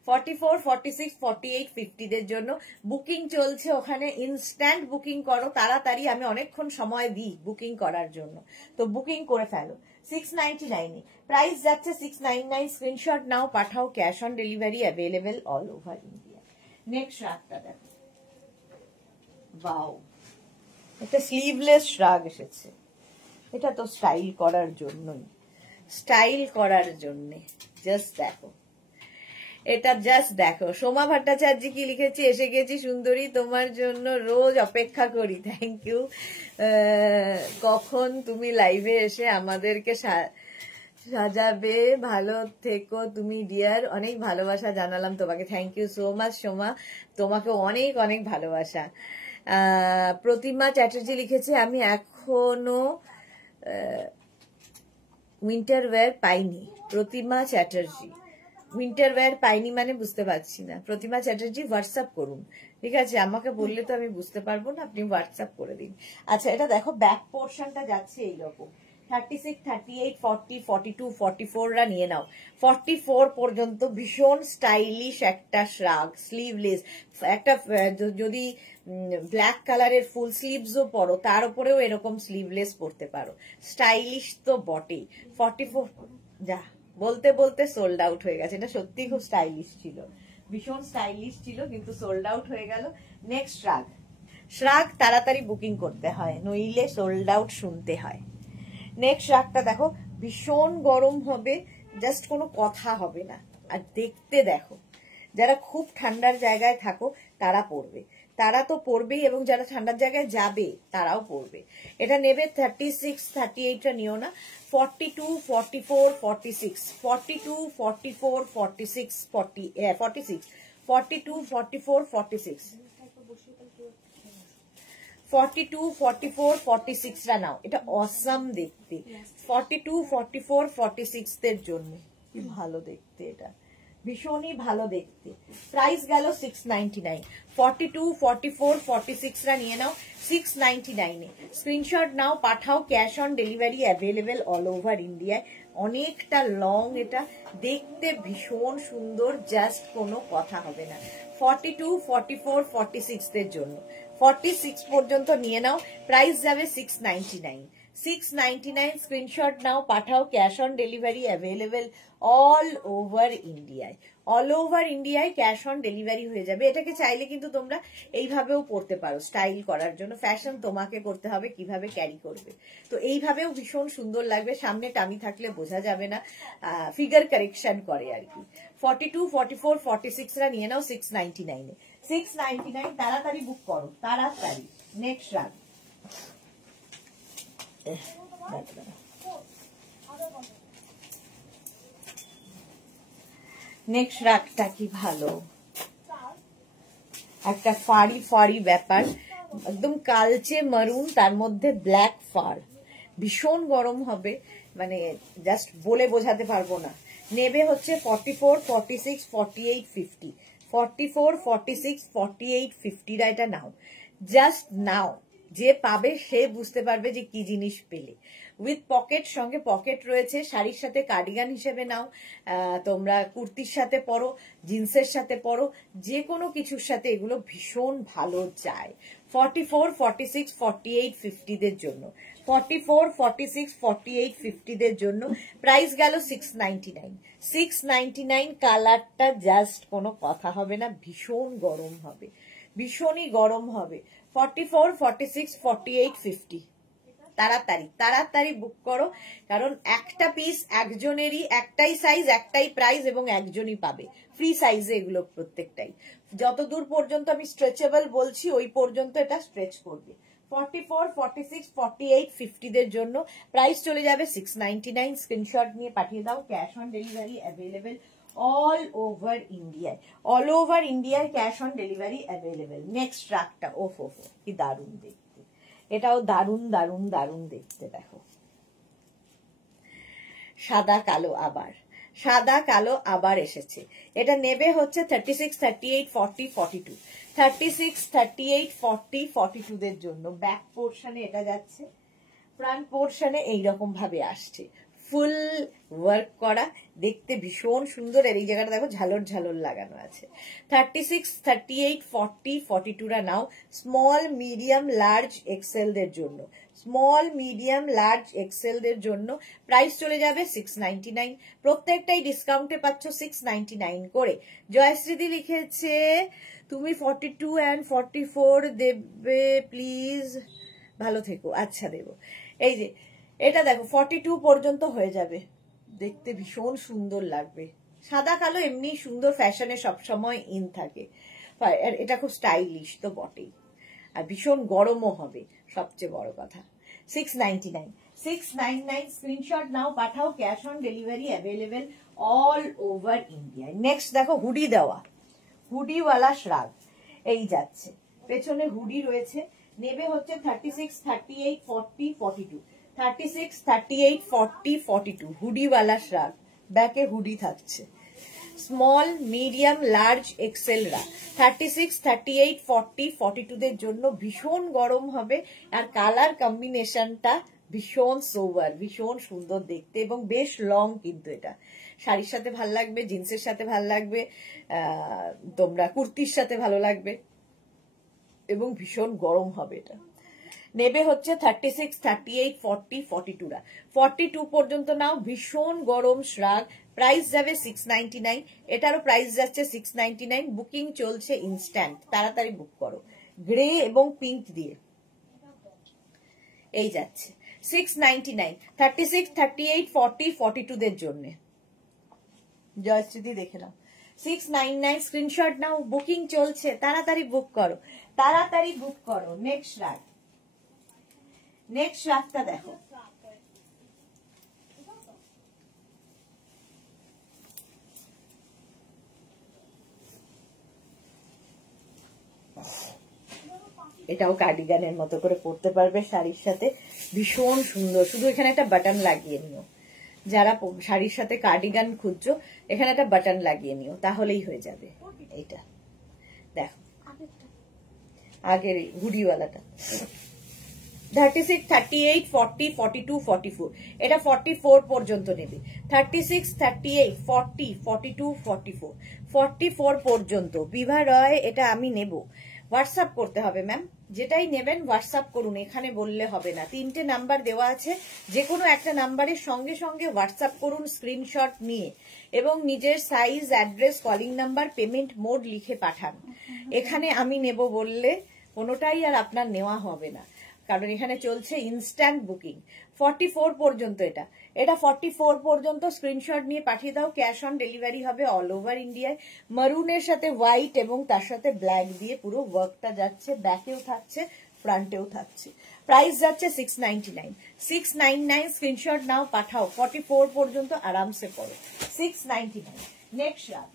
44, 46, 48, 50 দের জন্য বুকিং চলছে, ওখানে ইনস্ট্যান্ট বুকিং করো তাড়াতাড়ি, আমি অনেকক্ষণ সময় দিই বুকিং করার জন্য, তো বুকিং করে ফেলো। 699 প্রাইস যাচ্ছে 699। স্ক্রিনশট নাও, পাঠাও, cash on delivery available all over India. Next শ্রাগটা দেখো, ওয়াও, একটা স্লিভলেস শ্রাগ এসেছে। এটা তো স্টাইল করার জন্যই, স্টাইল করার জন্যে। জাস্ট দেখো, এটা জাস্ট দেখো। সোমা ভট্টাচার্য কি লিখেছে, এসে গেছি সুন্দরী, তোমার জন্য রোজ অপেক্ষা করি। Thank you. কখন তুমি লাইভে এসে আমাদেরকে সাজাবে, ভালো থেকো তুমি ডিয়ার। অনেক ভালোবাসা জানালাম তোমাকে, thank you so much Soma, তোমাকে অনেক অনেক ভালোবাসা। প্রতিমা চ্যাটার্জি লিখেছে, আমি এখনো উইন্টার ওয়্যার পাইনি, প্রতিমা চ্যাটার্জি। উইন্টার ওয়্যার পাইনি মানে বুঝতে পারছি না। প্রতিমা চ্যাটার্জি হোয়াটসঅ্যাপ করুন, ঠিক আছে? আমাকে বললে তো আমি বুঝতে পারবো না, আপনি হোয়াটসঅ্যাপ করে দিন। আচ্ছা, এটা দেখো ব্যাক পোর্শনটা যাচ্ছে এইরকম 36, 38, 40, 42, 44রা নিয়ে নাও। 44 পর্যন্ত ভীষণ স্টাইলিশ একটা শ্রাগ, স্লিভলেস একটা, যদি ব্ল্যাক কালারের ফুল স্লিভসও পরো তার উপরেও এরকম স্লিভলেস পরতে পারো, স্টাইলিশ তো বটেই। 44 যা বলতে বলতে সোল্ড আউট হয়ে গেছে। এটা সত্যি খুব স্টাইলিশ ছিল, ভীষণ স্টাইলিশ ছিল, কিন্তু সোল্ড আউট হয়ে গেল। নেক্সট শ্রাগ, শ্রাগ তাড়াতাড়ি বুকিং করতে হয়, নইলে সোল্ড আউট শুনতে হয়। নেক্সট শ্রাগটা দেখো, ভীষণ গরম হবে, জাস্ট কোনো কথা হবে না। আর দেখতে দেখো, যারা খুব ঠান্ডার জায়গায় থাকো তারা পরবে, তারা তো পরবেই, এবং যারা ঠান্ডার জায়গায় যাবে তারাও পরবে। এটা নেবে 36, 38টা নিও না, 42, 44, 46, 42, 44, 46, 46, 42, 44, 46, 42, 44, 46রা নাও। এটা অসাম দেখতে। 42, 44, 46 দের জন্য কি ভালো দেখতে, এটা ভীষণই ভালো দেখতে। প্রাইস গেল 699। 42, 44, 46রা নিয়ে নাও 699 এ। স্ক্রিনশট নাও, পাঠাও, cash on delivery available all over ইন্ডিয়ায়। অনেকটা লং, এটা দেখতে ভীষণ সুন্দর, জাস্ট কোনো কথা হবে না। 42, 44, 46 দের জন্য 46 পর্যন্ত নিয়ে নাও, প্রাইস যাবে 699। 699 স্ক্রিনশট নাও, পাঠাও, cash on delivery available all over ইন্ডিয়ায়। অল ওভার ইন্ডিয়ায় ক্যাশ অন ডেলিভারি হয়ে যাবে। এটাকে চাইলে কিন্তু তোমরা এইভাবেও পড়তে পারো, স্টাইল করার জন্য। ফ্যাশন তোমাকে করতে হবে, কিভাবে ক্যারি করবে। তো এইভাবেও ভীষণ সুন্দর লাগবে, সামনে টামি থাকলে বোঝা যাবে না, ফিগার কারেকশন করে আর কি। 42, 44, 46রা নিয়ে নাও 699 এ। 699 তাড়াতাড়ি বুক করো, তাড়াতাড়ি। নেক্সট রান, নেক্সট রাগটা কি ভালো, একটা ফাড়ি ফাড়ি ব্যাপার, একদম কালচে মারুন, তার মধ্যে ব্ল্যাক ফার, ভীষণ গরম হবে, মানে জাস্ট বলে বোঝাতে পারবো না। নেবে হচ্ছে 44, 46, 48, 50, 44, 46, 48, 50রা এটা নাও, জাস্ট নাও। যে পাবে সে বুঝতে পারবে যে কি জিনিস পেলে। উইথ পকেট, সঙ্গে পকেট রয়েছে, শাড়ির সাথে কার্ডিগান হিসেবে নাও, তোমরা কুর্তির সাথে পরো, জিন্সের সাথে পরো, যে কোনো কিছুর সাথে এগুলো ভীষণ ভালো যায়। 44, 46, 48, 50 দের জন্য, 44, 46, 48, 50 দের জন্য প্রাইস গেল 699। 699 কালারটা জাস্ট কোনো কথা হবে না, ভীষণ গরম হবে, ভীষণই গরম হবে। 44, 46, 48, 50 তাড়াতাড়ি তাড়াতাড়ি বুক করো, কারণ একটা পিস একজনেরই, একটাই সাইজ, একটাই প্রাইস, এবং একজনই পাবে, ফ্রি সাইজে এগুলো প্রত্যেকটাই। যতদূর পর্যন্ত আমি স্ট্রেচেবল বলছি ওই পর্যন্ত এটা স্ট্রেচ করবে। 44, 46, 48, 50 দের জন্য প্রাইস চলে যাবে 699। স্ক্রিনশট নিয়ে পাঠিয়ে দাও, cash on delivery available all over ইন্ডিয়ায়। অল ওভার ইন্ডিয়ায় cash on delivery available. Next ট্রাকটা, ওফ ওফ, কি দারুণ দেখতে, এটাও দারুণ দারুণ দারুণ দেখতে। দেখো সাদা কালো, আবার সাদা কালো আবার এসেছে। এটা নেবে হচ্ছে 36, 38, 40, 42, 36, 38, 40, 42 দের জন্য। ব্যাক পোর্শনে এটা যাচ্ছে, ফ্রন্ট পোর্শনে এইরকম ভাবে আসছে, ফুল ওয়ার্ক করা, দেখতে ভীষণ সুন্দর। আর এই জায়গাটা দেখো ঝালর ঝালর লাগানো আছে। 36, 38, 40, 42রা নাও, স্মল, মিডিয়াম, লার্জ, এক্সেল দের জন্য। স্মল, মিডিয়াম, লার্জ, এক্সেল দের জন্য প্রাইস চলে যাবে 699। প্রত্যেকটাই ডিসকাউন্টে পাচ্ছ 699 করে। জয়শ্রীদি লিখেছে তুমি 42 and 44 দেবে প্লিজ, ভালো থেকো। আচ্ছা দেবো। এই যে এটা দেখো 42 পর্যন্ত হয়ে যাবে, দেখতে ভীষণ সুন্দর লাগবে। সাদা কালো এমনি সুন্দর, ফ্যাশনে সবসময় ইন থাকে, এটা খুব স্টাইলিশ তো বটেই, আর ভীষণ গরমও হবে, সবচেয়ে বড় কথা। 699, 699 স্ক্রিনশট নাও, পাঠাও, cash on delivery available all over India. Next দেখো হুডি দেওয়া, হুডিওয়ালা শ্রাগ এই যাচ্ছে, পেছনে হুডি রয়েছে। নেবে হচ্ছে 36, 38, 40, 42, 36, 38, 40, 42 হুডিওয়ালা শ্রাগ, ব্যাকে হুডি থাকছে। স্মল, মিডিয়াম, লার্জ, এক্সেলরা 36, 38, 40, 42 দের জন্য ভীষণ গরম হবে। আর কালার কম্বিনেশনটা ভীষণ সোবার, ভীষণ সুন্দর দেখতে এবং বেশ লং, কিন্তু এটা শাড়ির সাথে ভাল লাগবে, জিন্সের সাথে ভাল লাগবে, তোমরা কুর্তির সাথে ভালো লাগবে এবং ভীষণ গরম হবে। এটা নেবে হচ্ছে 36, 38, 40, 42 রা। 42 পর্যন্ত নাও, ভীষণ গরম শ্রাগ। প্রাইস যাবে 699, এটারও প্রাইস যাচ্ছে 699। বুকিং চলছে ইনস্ট্যান্ট, তাড়াতাড়ি বুক করো। গ্রে এবং পিঙ্ক দিয়ে এই যাচ্ছে 699। 36, 38, 40, 42 দের জন্য জয়শ্রীদি দেখে নাও 699। স্ক্রিনশট নাও, বুকিং চলছে, তাড়াতাড়ি বুক করো, তাড়াতাড়ি বুক করো। নেক্সট রাগ, নেক্সট রাগটা দেখো। এটাও কার্ডিগানের মতো করে পরতে পারবে শাড়ির সাথে, ভীষণ সুন্দর। শুধু এখানে একটা বাটন লাগিয়ে নিও, যারা শাড়ির সাথে কার্ডিগান খুঁজছো এখানে একটা বাটন লাগিয়ে নিও, তাহলেই হয়ে যাবে। এইটা দেখো, আগের হুডিওয়ালাটা 36, 38, 40, 42, 44, এটা 44 পর্যন্ত নেবে। 36, 38, 40, 42, 44, 44 পর্যন্ত বিভা রয়। এটা আমি নেব, হোয়াটসঅ্যাপ করতে হবে ম্যাম, যেটাই নেবেন হোয়াটসঅ্যাপ করুন, এখানে বললে হবে না। 3টে নাম্বার দেওয়া আছে, যে কোনো একটা নাম্বারের সঙ্গে সঙ্গে হোয়াটসঅ্যাপ করুন স্ক্রিনশট নিয়ে এবং নিজের size, address, calling number, payment mode লিখে পাঠান। এখানে আমি নেব বললে কোনোটাই আর আপনার নেওয়া হবে না, কারণ এখানে চলছে ইনস্ট্যান্ট বুকিং। 44 পর্যন্ত এটা, এটা 44 পর্যন্ত স্ক্রিনশট নিয়ে পাঠিয়ে দাও। ক্যাশ অন ডেলিভারি হবে অল ওভার ইন্ডিয়ায়। মারুনের সাথে হোয়াইট এবং তার সাথে ব্ল্যাক দিয়ে পুরো ওয়ার্কটা যাচ্ছে, ব্যাকেও থাকছে, ফ্রন্টেও থাকছে। প্রাইস যাচ্ছে 699। 699 স্ক্রিনশট নাও, পাঠাও। 44 পর্যন্ত আরামসে পড়ো। 699। নেক্সট রাত,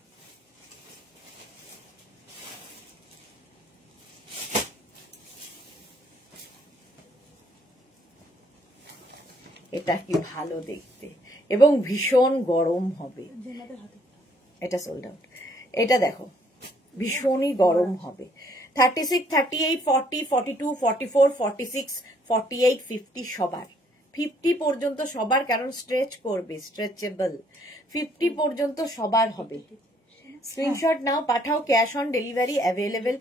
এটা কি ভালো দেখতে এবং ভীষণ গরম হবে। এটা সোল্ড আউট। এটা দেখো, ভীষণই গরম হবে। 36, 38, 40, 42, 44, 46, 48, 50 সবার। 50 পর্যন্ত সবার, কারণ স্ট্রেচ করবে, স্ট্রেচেবল। 50 পর্যন্ত সবার হবে। স্ক্রিনশট নাও, পাঠাও। Cash on delivery available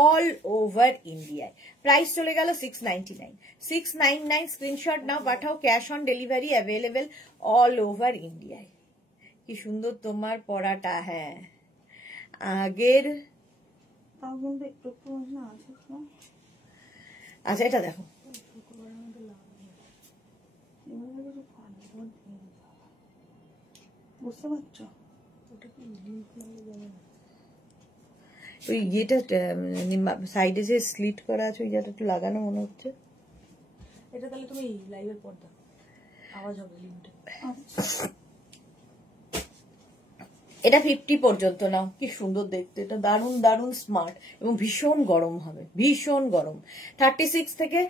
all over ইন্ডিয়ায়। প্রাইস চলে গেল 699। 699 স্ক্রিনশট নাও, পাঠাও। Cash on delivery available all over ইন্ডিয়ায়। কি সুন্দর তোমার পরাটা। হ্যাঁ, আগের আচ্ছা, এটা দেখো, বুঝতে পারছো? ওই ইয়েটা সাইডে যে স্লিট করা আছে, ওই জায়গাটা একটু লাগানো মনে হচ্ছে। এটা তাহলে তুমি লাইভের পর্দা, আওয়াজ হবে লিঙ্কটা। এটা 50 পর্যন্ত নাও। কি সুন্দর দেখতে, এটা দারুণ দারুণ স্মার্ট এবং ভীষণ গরম হবে, ভীষণ গরম। 36 থেকে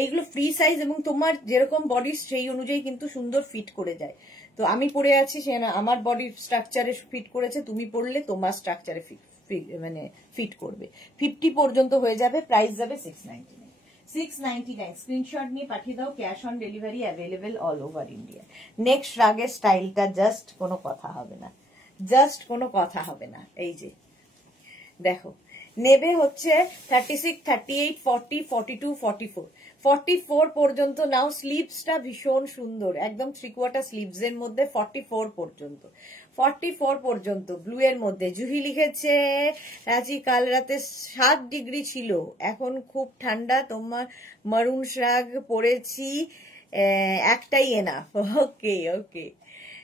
এইগুলো ফ্রি সাইজ এবং তোমার যেরকম বডি সেই অনুযায়ী কিন্তু সুন্দর ফিট করে যায়। তো আমি পরে আছি, সে আমার বডি স্ট্রাকচারে ফিট করেছে, তুমি পরলে তোমার স্ট্রাকচারে মানে ফিট করবে। 50 পর্যন্ত হয়ে যাবে। প্রাইস যাবে 699। 699 স্ক্রিনশট নিয়ে পাঠিয়ে দাও। Cash on delivery available all over India. Next রাগের স্টাইলটা জাস্ট কোনো কথা হবে না, জাস্ট কোনো কথা হবে না। এই যে দেখো, নেবে হচ্ছে 36, 38, 40, 42, 44, 44 পর্যন্ত নাও। স্লিভসটা ভীষণ সুন্দর, একদম 3/4 স্লিভস এর মধ্যে 44 পর্যন্ত। 44 পর্যন্ত ব্লু এর মধ্যে। জুহি লিখেছে, রাজি কাল রাতে 7 ডিগ্রি ছিল, এখন খুব ঠান্ডা। তোমার মারুন শ্রাগ পরেছি, একটাই এনাফ। ওকে ওকে,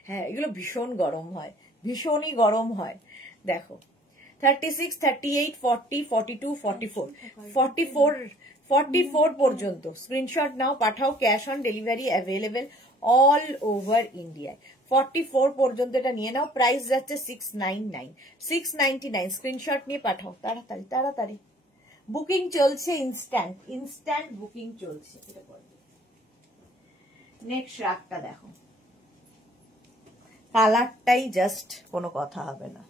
হ্যাঁ, এগুলো ভীষণ গরম হয়, ভীষণই গরম হয়। দেখো 36, 38, 40, 42, 44, 44 পর্যন্ত স্ক্রিনশট নাও, পাঠাও। Cash on delivery available all over ইন্ডিয়ায়। 44 পর্যন্ত এটা নিয়ে নাও। প্রাইস যাচ্ছে 699। 699 স্ক্রিনশট নিয়ে পাঠাও, তাড়াতাড়ি তাড়াতাড়ি। বুকিং চলছে ইনস্ট্যান্ট, ইনস্ট্যান্ট বুকিং চলছে। নেক্সট শ্রাগটা দেখো, কালারটাই জাস্ট কোনো কথা হবে না।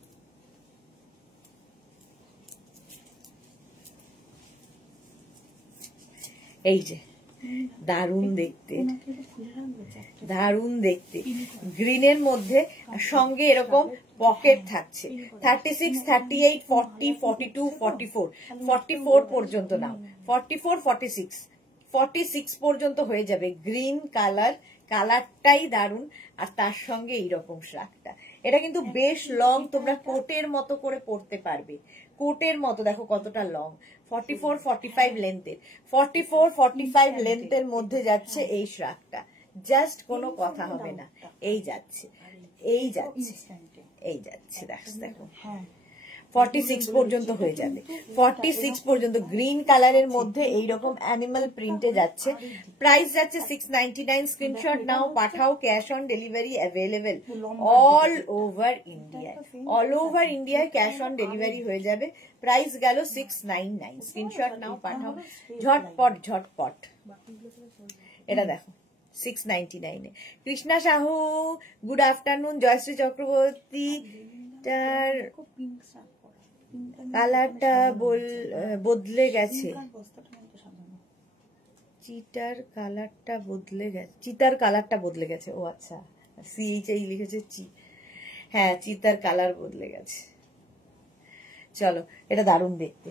এই যে দারুণ দেখতে, দারুণ দেখতে, গ্রিনের মধ্যে সঙ্গে এরকম পকেট থাকছে। 36, 38, 40, 42, 44, 44 পর্যন্ত নাও, 44, 46, 46 পর্যন্ত হয়ে যাবে। গ্রিন কালার, কালারটাই দারুণ, আর তার সঙ্গে এইরকম শ্রাগটা। এটা কিন্তু বেশ লং, তোমরা কোটের মতো করে পরতে পারবে, কোটের মতো। দেখো কতটা লং, 44, 45 লেন্থের, 44, 45 লেন্থের মধ্যে যাচ্ছে এই শ্রাগটা। জাস্ট কোনো কথা হবে না। এই যাচ্ছে, এই যাচ্ছে, এই যাচ্ছে, দেখো 46 পর্যন্ত হয়ে যাবে। 46 পর্যন্ত গ্রিন কালারের মধ্যে এইরকম অ্যানিমাল প্রিন্টে যাচ্ছে। প্রাইস যাচ্ছে 699। স্ক্রিনশট নাও, পাঠাও, cash on delivery available all over ইন্ডিয়ায়। অল ওভার ইন্ডিয়ায় ক্যাশ অন ডেলিভারি হয়ে যাবে। প্রাইস গেল 699। স্ক্রিনশট নাও, পাঠাও, ঝটপট ঝটপট। এটা দেখো 699 এ। Krishna Sahu, good afternoon. জয়শ্রী চক্রবর্তী, কালারটা বদলে গেছে, চিটার কালারটা বদলে গেছে, চিতার কালারটা বদলে গেছে। ও আচ্ছা, সিএইচআই লিখেছে চি, হ্যাঁ চিতার কালার বদলে গেছে। চলো, এটা দারুণ দেখতে।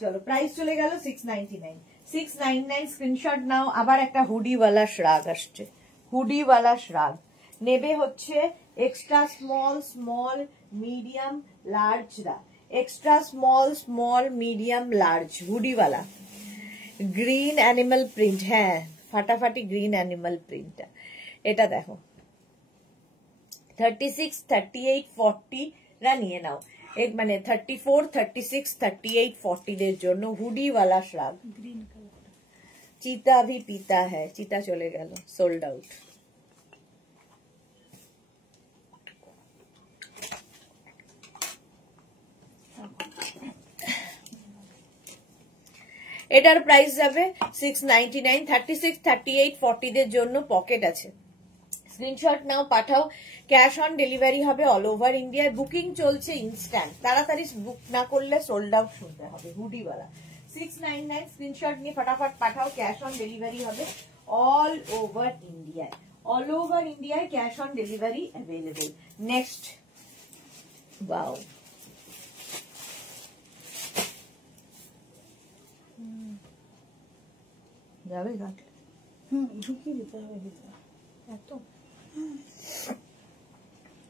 চলো, প্রাইস চলে গেল 699। 699 স্ক্রিনশট নাও। আবার একটা হুডিওয়ালা শ্রাগ আসছে, হুডিওয়ালা শ্রাগ নেবে হচ্ছে এক্সট্রা স্মল, স্মল, মিডিয়াম, লার্জরা। Extra small, small, medium, large, হুডিওয়ালা, গ্রিন অ্যানিমাল প্রিন্ট। হ্যাঁ, ফাটাফাটি গ্রিন অ্যানিমাল প্রিন্টটা। এটা দেখো 36, 38, 40 রা নিয়ে নাও। এক মানে 34, 36, 38, 40 দের জন্য হুডিওয়ালা শ্রাগ। চিতা ভি পিতা হ্যাঁ, চিতা চলে গেল, সোল্ড আউট। এটার প্রাইস যাবে 699। 36, 38, 40 দের জন্য পকেট আছে। স্ক্রিনশট নাও, পাঠাও, ক্যাশ অন ডেলিভারি হবে অল ওভার ইন্ডিয়ায়। বুকিং চলছে ইনস্ট্যান্ট, তাড়াতাড়ি বুক না করলে সোল্ড আউট শুনতে হবে। হুডিওয়ালা 699। স্ক্রিনশট নিয়ে ফটাফট পাঠাও, ক্যাশ অন ডেলিভারি হবে অল ওভার ইন্ডিয়ায়। অল ওভার ইন্ডিয়ায় cash on delivery available. Next, wow, যাবে গাছ, ঢুকিয়ে দিতে হবে ভিতরে এত।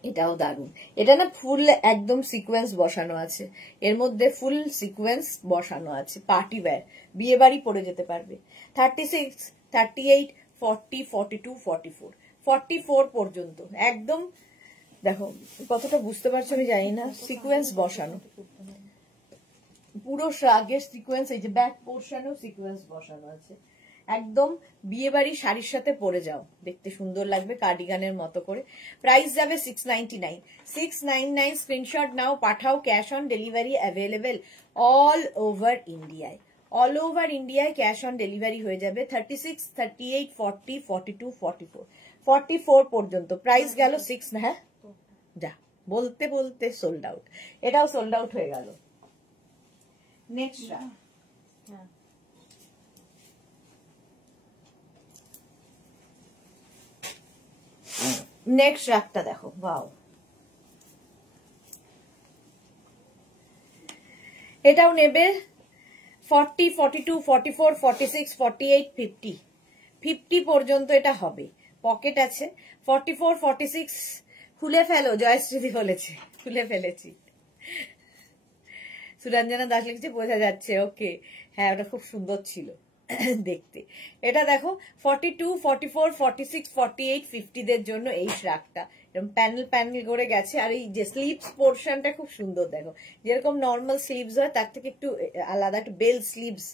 এটাও দারুন। এটা না ফুল একদম সিকোয়েন্স বসানো আছে, এর মধ্যে ফুল সিকোয়েন্স বসানো আছে। পার্টি ওয়্যার, বিয়ে বাড়ি পরে যেতে পারবে। 36, 38, 40, 42, 44, 44 পর্যন্ত একদম। দেখো কতটা বুঝতে পারছো আমি জানি না, সিকোয়েন্স বসানো পুরো শ্রাগের সিকোয়েন্স। এই যে ব্যাক পোর্শনেও সিকোয়েন্স বসানো আছে। একদম বিয়ে বাড়ি শাড়ির সাথে পরে যাও, দেখতে সুন্দর লাগবে, কার্ডিগানের মতো করে। প্রাইস যাবে 699। 699 স্ক্রিনশট নাও, পাঠাও, cash on delivery available all over ইন্ডিয়ায়। অল ওভার ইন্ডিয়ায় ক্যাশ অন ডেলিভারি হয়ে যাবে। 36, 38, 40, 42, 44, 44 পর্যন্ত। প্রাইস গেল 6। হ্যাঁ যা বলতে বলতে সোল্ড আউট। এটাও সোল্ড আউট হয়ে গেল। নেক্সট নেক্সট রাগটা দেখো, ওয়াও, এটাও নেবে 40, 42, 44, 46, 48, 50, 50 পর্যন্ত এটা হবে। পকেট আছে। 44, 46 খুলে ফেলো, জয়শ্রী বলেছে, খুলে ফেলেছি। সুরঞ্জনা দাস লিখছে বোঝা যাচ্ছে, ওকে, হ্যাঁ ওটা খুব সুন্দর ছিল দেখতে। এটা দেখো 42, 44, 46, 48, 50 দের জন্য এই শ্রাগটা এরকম প্যানেল প্যানেল করে গেছে। আর এই যে স্লিভস পোর্শনটা খুব সুন্দর, দেখো যেরকম নর্মাল স্লিভস হয় তার থেকে একটু আলাদা, একটু বেল স্লিভস,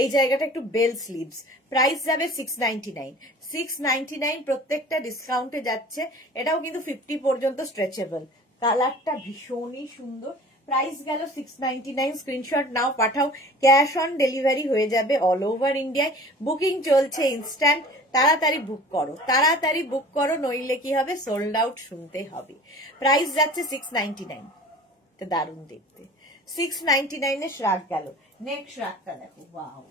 এই জায়গাটা একটু বেল স্লিভস। প্রাইস যাবে 699। 699 প্রত্যেকটা ডিসকাউন্টে যাচ্ছে। এটাও কিন্তু 50 পর্যন্ত স্ট্রেচেবল। কালারটা ভীষণই সুন্দর, প্রাইস গেল 699, স্ক্রিনশট নাও পাঠাও, ক্যাশ অন ডেলিভারি হয়ে যাবে অল ওভার ইন্ডিয়ায়, বুকিং চলছে ইনস্ট্যান্ট, তাড়াতাড়ি বুক করো নইলে কি হবে, সোল্ড আউট শুনতে হবে। প্রাইস যাচ্ছে 699, তো দারুণ দেখতে। 699 এ শ্রাগ গেল। নেক্সট শ্রাগটা দেখো, ওয়াও,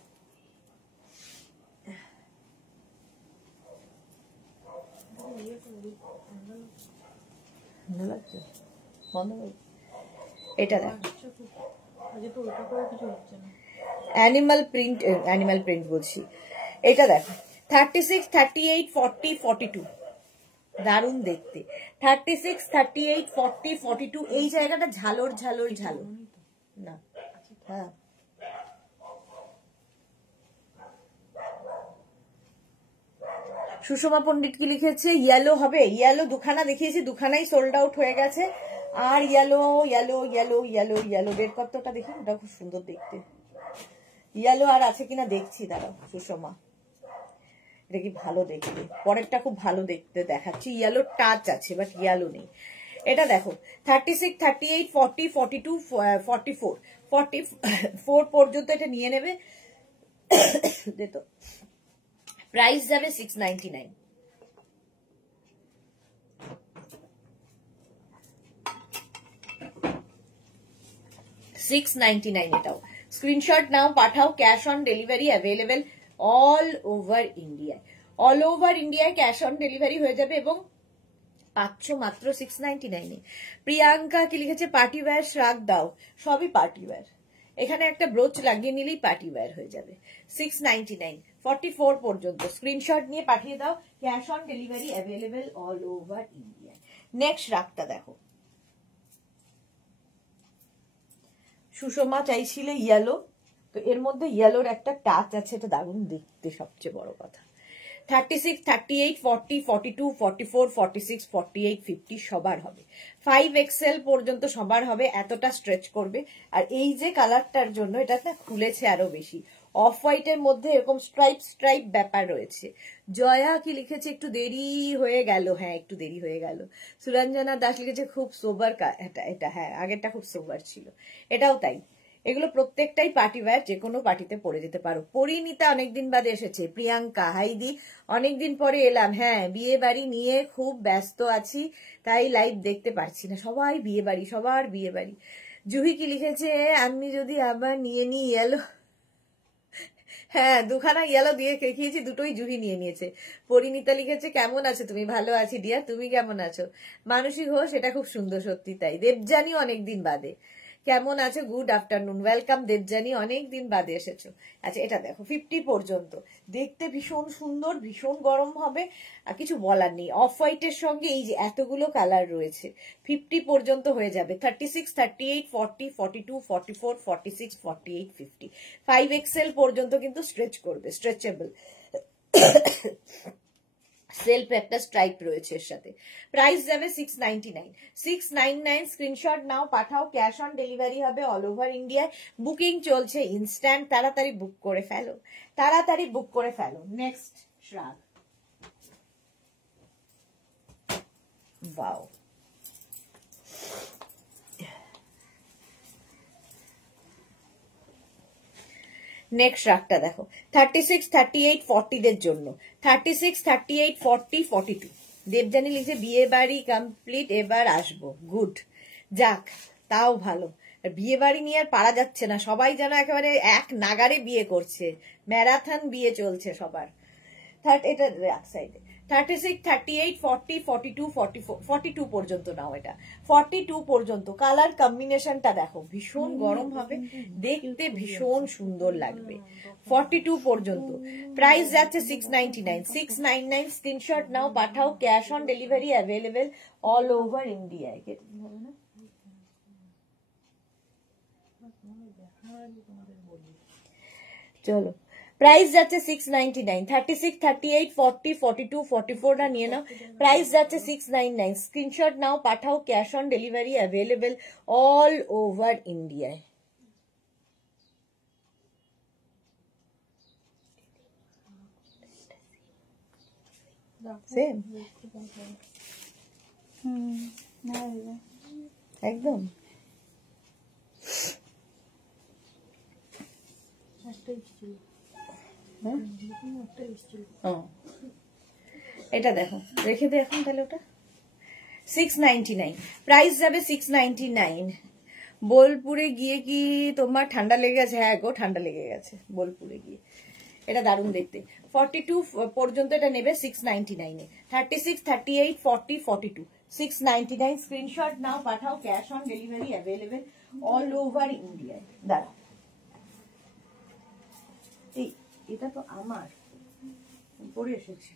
এটা দেখো, অ্যানিমাল প্রিন্ট বলছি, এটা দেখো 36, 38, 40, 42, দারুণ দেখতে। 36, 38, 40, 42, এই জায়গাটা ঝালর না, হ্যাঁ সুষমা পণ্ডিত কি লিখেছে, ইয়েলো হবে, ইয়েলো দুখানা দেখিয়েছি, দুখানাই সোল্ড আউট হয়ে গেছে। আর yellow yellow yellow yellow yellow red কতটা দেখি, ওটা খুব সুন্দর দেখতে। ইয়েলো আর আছে কিনা দেখছি, দাঁড়াও সুষমা, এটা কি ভালো দেখতে, পরেরটা খুব ভালো দেখতে দেখাচ্ছি, ইয়েলো টাচ আছে বাট ইয়েলো নেই। এটা দেখো 36, 38, 40, 42, 44, 44 পর্যন্ত এটা নিয়ে নেবে। তো প্রাইস যাবে 699। এটাও স্ক্রিনশট নাও পাঠাও, cash on delivery available all over ইন্ডিয়ায়, অল ওভার ইন্ডিয়ায় ক্যাশ অন ডেলিভারি হয়ে যাবে এবং পাচ্ছ মাত্র 699 এ। প্রিয়াঙ্কা কি লিখেছে, পার্টি ওয়্যার শ্রাগ দাও, সবই পার্টি ওয়্যার, এখানে একটা ব্রোচ লাগিয়ে নিলেই পার্টি ওয়্যার হয়ে যাবে। 699, 44 পর্যন্ত স্ক্রিনশট নিয়ে পাঠিয়ে দাও, cash on delivery available all over India. Next রাগটা দেখো, সুষমা চাইছিলে ইয়েলো, তো এর মধ্যে ইয়েলোর একটা টাচ আছে, এটা দারুণ দেখতে, সবচেয়ে বড় কথা। 36, 38, 40, 42, 44, 46, 48, 50 সবার হবে, 5XL পর্যন্ত সবার হবে, এতটা স্ট্রেচ করবে। আর এই যে কালারটার জন্য এটা না খুলেছে আরো বেশি, অফ হোয়াইটের মধ্যে এরকম স্ট্রাইপ ব্যাপার রয়েছে। জয়া কি লিখেছে, একটু দেরি হয়ে গেল, হ্যাঁ একটু দেরি হয়ে গেল। সুরঞ্জনা দাস লিখেছে খুব সোবার, এটা হ্যাঁ আগেরটা খুব সোবার ছিল, এটাও তাই। এগুলো প্রত্যেকটাই পার্টি ওয়্যার, যে কোনো পার্টিতে পরে যেতে পারো। পরিণীতা অনেকদিন বাদে এসেছে, প্রিয়াঙ্কা হাইদি অনেকদিন পরে এলাম, হ্যাঁ বিয়ে বাড়ি নিয়ে খুব ব্যস্ত আছি তাই লাইভ দেখতে পারছি না, সবাই বিয়ে বাড়ি, সবার বিয়ে বাড়ি। জুহি কি লিখেছে, আমি যদি আবার নিয়ে নিই ইয়েলো, হ্যাঁ দুখানা ইয়েলো দিয়ে খেয়েছি, দুটোই জুহি নিয়ে নিয়েছে। পরিণীতা লিখেছে কেমন আছো তুমি, ভালো আছি ডিয়ার, তুমি কেমন আছো। মানসী ঘোষ, এটা খুব সুন্দর সত্যি তাই। দেবজানি অনেকদিন বাদে, কেমন আছে, গুড আফটারনুন, ওয়েলকাম দেবজানি, অনেকদিন বাদে এসেছো। আচ্ছা এটা দেখো 50 পর্যন্ত, দেখতে ভীষণ সুন্দর, ভীষণ গরম হবে, আর কিছু বলার নেই। অফ হোয়াইটের সঙ্গে এই যে এতগুলো কালার রয়েছে, 50 পর্যন্ত হয়ে যাবে। 36, 38, 40, 42, 44, 46, 48, 50, 5XL পর্যন্ত কিন্তু স্ট্রেচ করবে, স্ট্রেচেবল। সেলফ একটা স্ট্রাইপ রয়েছে এর সাথে। প্রাইস যাবে 699, 699 স্ক্রিনশট নাও পাঠাও, ক্যাশ অন ডেলিভারি হবে অল ওভার ইন্ডিয়ায়, বুকিং চলছে ইনস্ট্যান্ট, তাড়াতাড়ি বুক করে ফেলো। নেক্সট শ্রাগ, ওয়াও, নেক্সট রাগটা দেখো 36, 38, 40 দের জন্য, 36, 38, 40, 42। দেবজানি লিখছে বিয়ে বাড়ি কমপ্লিট, এবার আসবো, গুড, যাক তাও ভালো। বিয়ে বাড়ি নিয়ে আর পারা যাচ্ছে না, সবাই যেন একেবারে এক নাগারে বিয়ে করছে, ম্যারাথন বিয়ে চলছে সবার। এটা এক সাইডে 36, 38, 40, 42, 44, 42 পর্যন্ত নাও, এটা 42 পর্যন্ত। কালার কম্বিনেশনটা দেখো, ভীষণ গরম হবে, দেখতে ভীষণ সুন্দর লাগবে। 42 পর্যন্ত প্রাইস যাচ্ছে 699, 699 স্ক্রিনশট নাও পাঠাও, cash on delivery available all over ইন্ডিয়ায়। চলো প্রাইস যাচ্ছে 699, 36, 38, 40, 42, 44 টা নিয়ে নাও, প্রাইস যাচ্ছে 699, স্ক্রিনশট নাও পাঠাও, cash on delivery available all over ইন্ডিয়ায়। সেম একদম হ্যাঁ একটা এসেছিল। এটা দেখো, রেখে দে এখন তাহলে ওটা। 699 প্রাইস যাবে 699। বোলপুরে গিয়ে কি তোমার ঠান্ডা লেগে গেছে? হ্যাঁ গো, ঠান্ডা লেগে গেছে বোলপুরে গিয়ে। এটা দারুণ দেখতে। 42 পর্যন্ত এটা নেবে 699 এ। 36, 38, 40, 42 699। স্ক্রিনশট নাও, পাঠাও, cash on delivery available all over ইন্ডিয়ায়। দাঁড়াও, এই এটা তো আমার পরে এসেছি।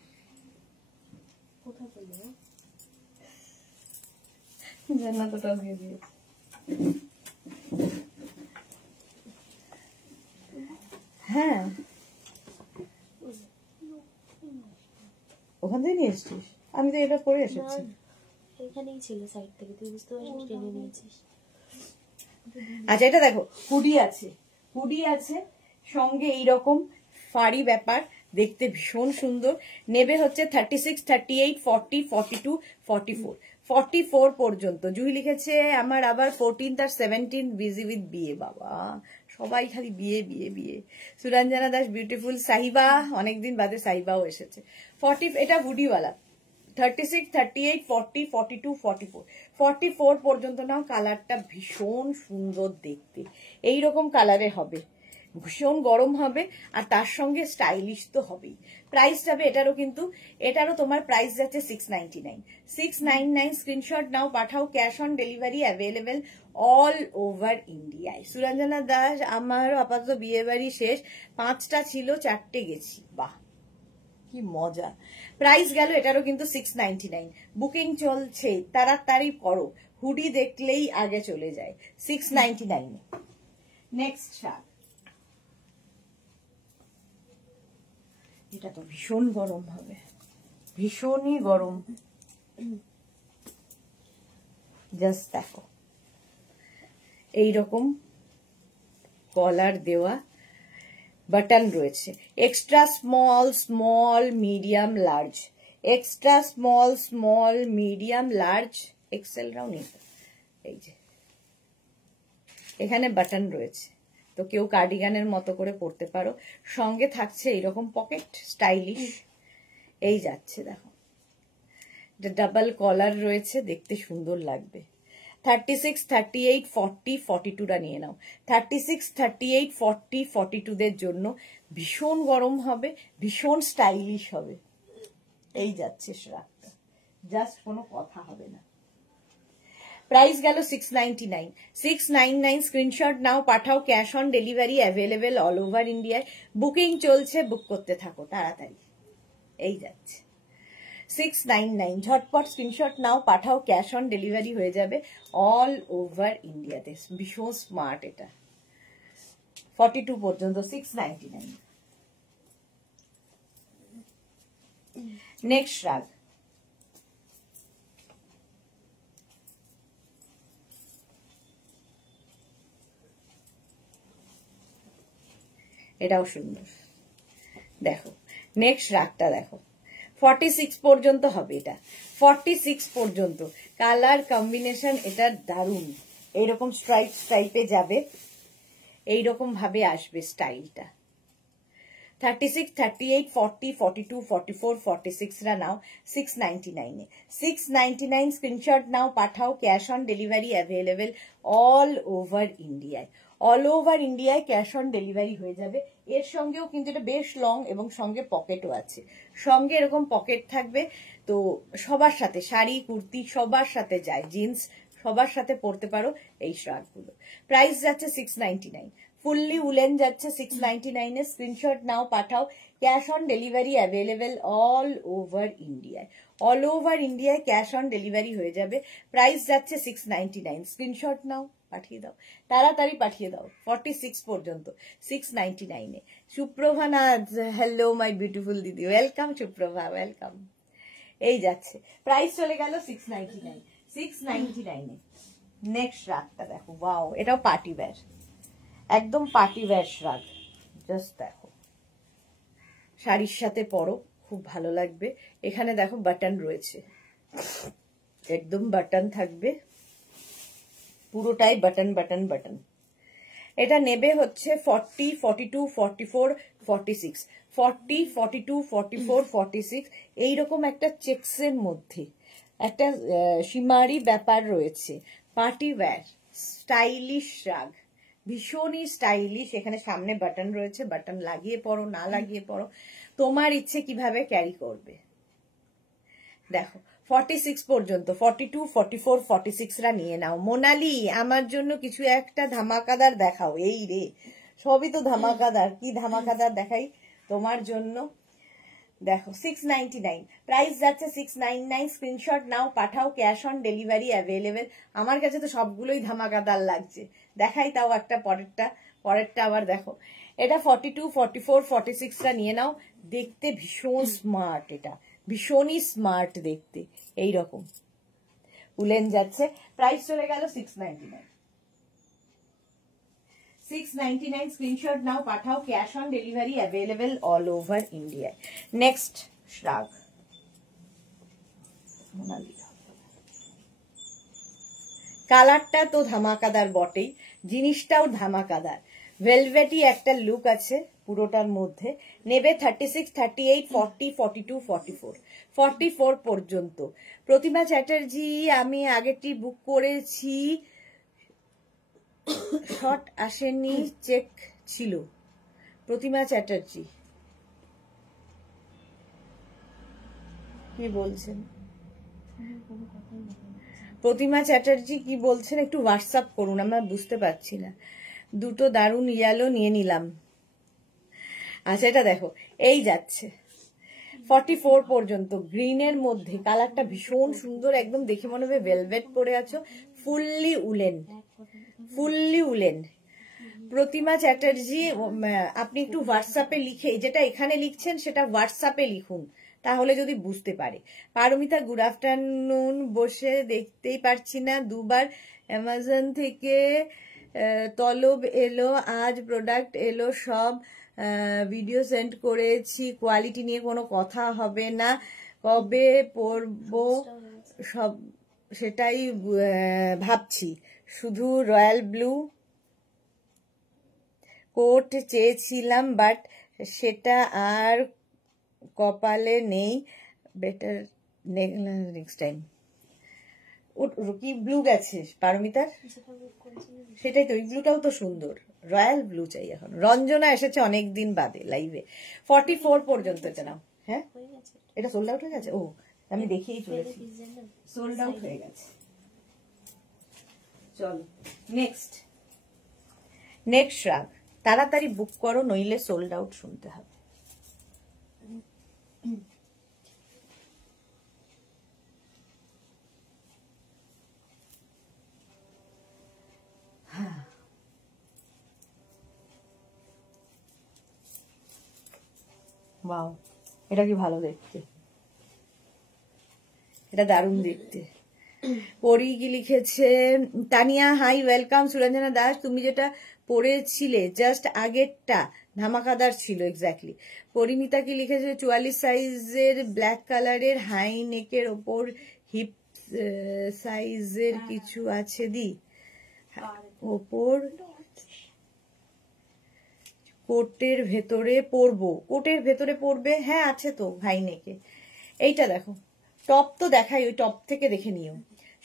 কোথায় চলে যাবো? জান্নাতটাও দিয়ে দিয়েছে। হ্যাঁ, ওখান থেকে নিয়ে এসছিস? আমি তো এটা পরে এসেছি। এখানেই ছিল সাইড থেকে, তুই বুঝতে পারিস টেনে নিয়েছিস। আচ্ছা এটা দেখো, হুডি আছে, হুডি আছে সঙ্গে এইরকম ফাড়ি ব্যাপার, দেখতে ভীষণ সুন্দর। নেবে হচ্ছে 36, 38, 40, 42, 44 44 পর্যন্ত। জুহি লিখেছে আমার আবার 14 আর 17 বিজি উইথ বিয়ে। বাবা সবাই খালি বিয়ে বিয়ে বিয়ে। সুরঞ্জনা দাস বিউটিফুল। সাহিবা, অনেকদিন বাদে সাহিবাও এসেছে। 40 এটা হুডিওয়ালা। 36, 38, 40, 42, 44 44 পর্যন্ত নাও। কালারটা ভীষণ সুন্দর দেখতে, এইরকম কালারে হবে, ভীষণ গরম হবে আর তার সঙ্গে স্টাইলিশ তো হবেই। প্রাইস যাবে এটারও, কিন্তু এটারও তোমার প্রাইস যাচ্ছে 699। 699 স্ক্রিনশট নাও, পাঠাও, cash on delivery available all over ইন্ডিয়ায়। সুরঞ্জনা দাস, আমারও আপাতত বিয়ে বাড়ি শেষ, 5টা ছিল, 4টে গেছি। বাহ কি মজা। প্রাইস গেল এটারও কিন্তু 699। বুকিং চলছে, তাড়াতাড়ি করো, হুডি দেখলেই আগে চলে যায়। 699। নেক্সট শার্ট, এটা তো ভীষণ গরম হবে, ভীষণই গরম। জাস্ট দেখো, এইরকম কলার দেওয়া, বাটন রয়েছে, extra small, small, medium, large, extra small, small, medium, large, XL রাও নেই। এই যে এখানে বাটন রয়েছে, তো কেউ কার্ডিগানের মতো করে পরতে পারো। সঙ্গে থাকছে এইরকম পকেট, স্টাইলিশ। এই যাচ্ছে দেখো, ডাবল কলার রয়েছে, দেখতে সুন্দর লাগবে। 36, 38, 40, 42টা নিয়ে নাও। 36, 38, 40, 42দের জন্য ভীষণ গরম হবে, ভীষণ স্টাইলিশ হবে। এই যাচ্ছে শ্রাকটা, জাস্ট কোনো কথা হবে না। প্রাইস গেল 699। 699 স্ক্রিনশট নাও, পাঠাও, cash on delivery available all over ইন্ডিয়ায়। বুকিং চলছে, বুক করতে থাকো তাড়াতাড়ি। এই যাচ্ছে 699। ঝটপট স্ক্রিনশট নাও, পাঠাও, ক্যাশ অন ডেলিভারি হয়ে যাবে অল ওভার ইন্ডিয়াতে। ভীষণ স্মার্ট এটা। 42 পর্যন্ত 699। নেক্সট রাগ, এটাও সুন্দর। দেখো নেক্সট রাগটা দেখো, 46 পর্যন্ত হবে এটা। 46 পর্যন্ত কালার কম্বিনেশন এটা দারুণ। এইরকম স্ট্রাইপ স্ট্রাইপে যাবে, এইরকম ভাবে আসবে স্টাইলটা। 36, 38, 40, 42, 44, 46 রা নাও 699 এ। 699 স্ক্রিনশট নাও, পাঠাও, cash on delivery available all over ইন্ডিয়ায়। অল ওভার ইন্ডিয়ায় ক্যাশ অন ডেলিভারি হয়ে যাবে। এর সঙ্গেও কিন্তু এটা বেশ লং এবং সঙ্গে পকেটও আছে। সঙ্গে এরকম পকেট থাকবে, তো সবার সাথে শাড়ি, কুর্তি সবার সাথে যায়, জিন্স সবার সাথে পরতে পারো এই শার্টগুলো। প্রাইস যাচ্ছে 699। ফুললি উলেন যাচ্ছে 699 এ। স্ক্রিনশট নাও, পাঠাও, cash on delivery available all over ইন্ডিয়ায়। অল ওভার ইন্ডিয়ায় ক্যাশ অন ডেলিভারি হয়ে যাবে। প্রাইস যাচ্ছে 699। স্ক্রিনশট নাও, পাঠিয়ে দাও, তাড়াতাড়ি পাঠিয়ে দাও। 46 পর্যন্ত 699 এ। Suprabha Nath, hello my beautiful didi, welcome Suprabha, welcome. এই যাচ্ছে, প্রাইস চলে গেল 699। 699 এ। নেক্সট রাগটা দেখো, ওয়াও, এটাও পার্টি ওয়্যার, একদম পার্টি ওয়্যার রাগ। জাস্ট দেখো, শাড়ির সাথে পরো, খুব ভালো লাগবে। এখানে দেখো বাটন রয়েছে, একদম বাটন থাকবে, পুরোটাই বাটন বাটন বাটন। এটা নেবে হচ্ছে 40, 42, 44, 46, 40, 42, 44, 46 এইরকম একটা চেক্সের মধ্যে একটা সীমারি ব্যাপার রয়েছে। পার্টি ওয়্যার স্টাইলিশ রাগ, ভীষণই স্টাইলিশ। এখানে সামনে বাটন রয়েছে, বাটন লাগিয়ে পরো না লাগিয়ে পরো, তোমার ইচ্ছে কিভাবে ক্যারি করবে। দেখো 46 পর্যন্ত, 42, 44, 46 রা নিয়ে নাও। মোনালি আমার জন্য কিছু একটা ধামাকাদার দেখাও। এই রে সবই তো ধামাকাদার, কি ধামাকাদার দেখাই তোমার জন্য। দেখো 699 প্রাইস যাচ্ছে 699। স্ক্রিনশট নাও, পাঠাও, ক্যাশ অন ডেলিভারি অ্যাভেলেবেল। আমার কাছে তো সবগুলোই ধামাকাদার লাগছে, দেখাই তাও একটা পরেরটা আবার দেখো। এটা 42, 44, 46 রা নিয়ে নাও। দেখতে ভীষণ স্মার্ট, এটা ভীষণই স্মার্ট দেখতে। এইরকম উলেন যাচ্ছে, প্রাইস চলে গেল 699। 699 স্ক্রিনশট নাও, পাঠাও, cash on delivery available all over India. Next শ্রাগ, কালারটা তো ধামাকাদার বটেই, জিনিসটাও ধামাকাদার। ভেলভেটি একটা লুক আছে পুরোটার মধ্যে। নেবে 36, 38, 40, 42, 44, 44 পর্যন্ত। প্রতিমা চ্যাটার্জি আমি আগেরটি বুক করেছি, শর্ট আসেনি, চেক ছিল। প্রতিমা চ্যাটার্জি কি বলছেন? প্রতিমা চ্যাটার্জি কি বলছেন একটু হোয়াটসঅ্যাপ করুন, আমরা বুঝতে পারছি না। দুটো দারুণ ইয়ালো নিয়ে নিলাম। আচ্ছা এটা দেখো, এই যাচ্ছে 44 পর্যন্ত। গ্রিনের মধ্যে কালারটা ভীষণ সুন্দর, একদম দেখে মনে হবে ভেলভেট পরে আছো। Fully woollen, fully woollen. Pratima Chatterjee আপনি একটু হোয়াটসঅ্যাপে লিখে, যেটা এখানে লিখছেন সেটা হোয়াটসঅ্যাপে লিখুন, তাহলে যদি বুঝতে পারে। পারমিতা গুড আফটারনুন, বসে দেখতেই পারছি না, দুবার অ্যামাজন থেকে তলব এলো, আজ প্রোডাক্ট এলো, সব ভিডিও সেন্ড করেছি, কোয়ালিটি নিয়ে কোনো কথা হবে না, কবে পরবো সব সেটাই ভাবছি। শুধু রয়্যাল ব্লু কোট চেয়েছিলাম, বাট সেটা আর কপালে নেই, বেটার নেক্সট টাইম। কি ব্লু গেছে পারমিতার? সেটাই তো, ওই ব্লুটাও তো সুন্দর, রয়্যাল ব্লু চাই এখন। রঞ্জনা এসেছে অনেকদিন বাদে লাইভে। 44 পর্যন্ত এটা নাও। হ্যাঁ এটা সোল্ড আউট হয়ে গেছে, ও আমি দেখিয়েই চলেছি, সোল্ড আউট হয়ে গেছে। চলো নেক্সট রাগ, তাড়াতাড়ি বুক করো, নইলে সোল্ড আউট শুনতে হবে। ওয়াও, এটা কি ভালো দেখতে, এটা দারুণ দেখতে। পরি কি লিখেছে, তানিয়া হাই ওয়েলকাম। সুরঞ্জনা দাস তুমি যেটা পরেছিলে জাস্ট আগেরটা ধামাকাদার ছিল, এক্স্যাক্টলি। পরিমিতা কি লিখেছে, 44 সাইজের ব্ল্যাক কালারের হাই নেকের ওপর হিপ সাইজের কিছু আছে দি ওপর, কোটের ভেতরে পরবো, কোটের ভেতরে পরবে, হ্যাঁ আছে তো হাই নেকে। এইটা দেখো, টপ তো দেখাই, ওই টপ থেকে দেখে নিও।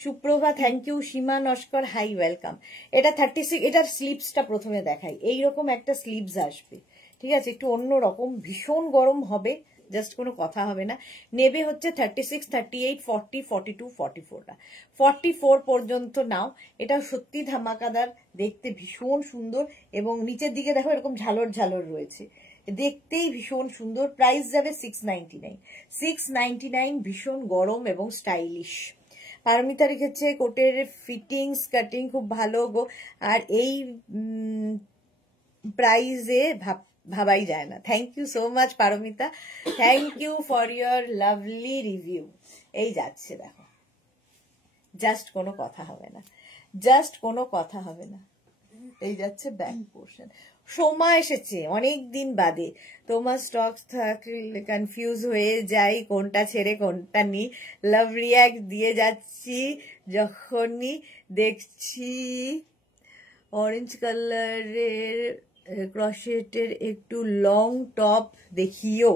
Suprabha thank you. Seema Naskar hi welcome. এটা 36, এটার স্লিভসটা প্রথমে দেখাই। এইরকম একটা স্লিভস আসবে, ঠিক আছে, একটু অন্য রকম, ভীষণ গরম হবে, জাস্ট কোনো কথা হবে না। নেবে হচ্ছে 36, 38, 40, 42, 44টা। 44 পর্যন্ত নাও। এটা সত্যি ধামাকাদার, দেখতে ভীষণ সুন্দর, এবং নিচের দিকে দেখো এরকম ঝালর ঝালর রয়েছে, দেখতেই ভীষণ সুন্দর। প্রাইস যাবে 699। 699, ভীষণ গরম এবং স্টাইলিশ। পারমিতা রেখেছে কোটের ফিটিংস কাটিং খুব ভালো গো, আর এই প্রাইজে ভাবাই যায় না। Thank you so much Paromita, thank you for your lovely review. এই যাচ্ছে দেখো, জাস্ট কোনো কথা হবে না, জাস্ট কোনো কথা হবে না। এই যাচ্ছে ব্যাক পোর্শন। সোমা এসেছে অনেক দিন বাদে, তোমার স্টক থাকলে কনফিউজ হয়ে যাই কোনটা ছেড়ে কোনটা নি। লাভ রিয়াক্ট দিয়ে যাচ্ছি যখনই দেখছি অরেঞ্জ কালারের ক্রশেটের একটু লং টপ দেখিও।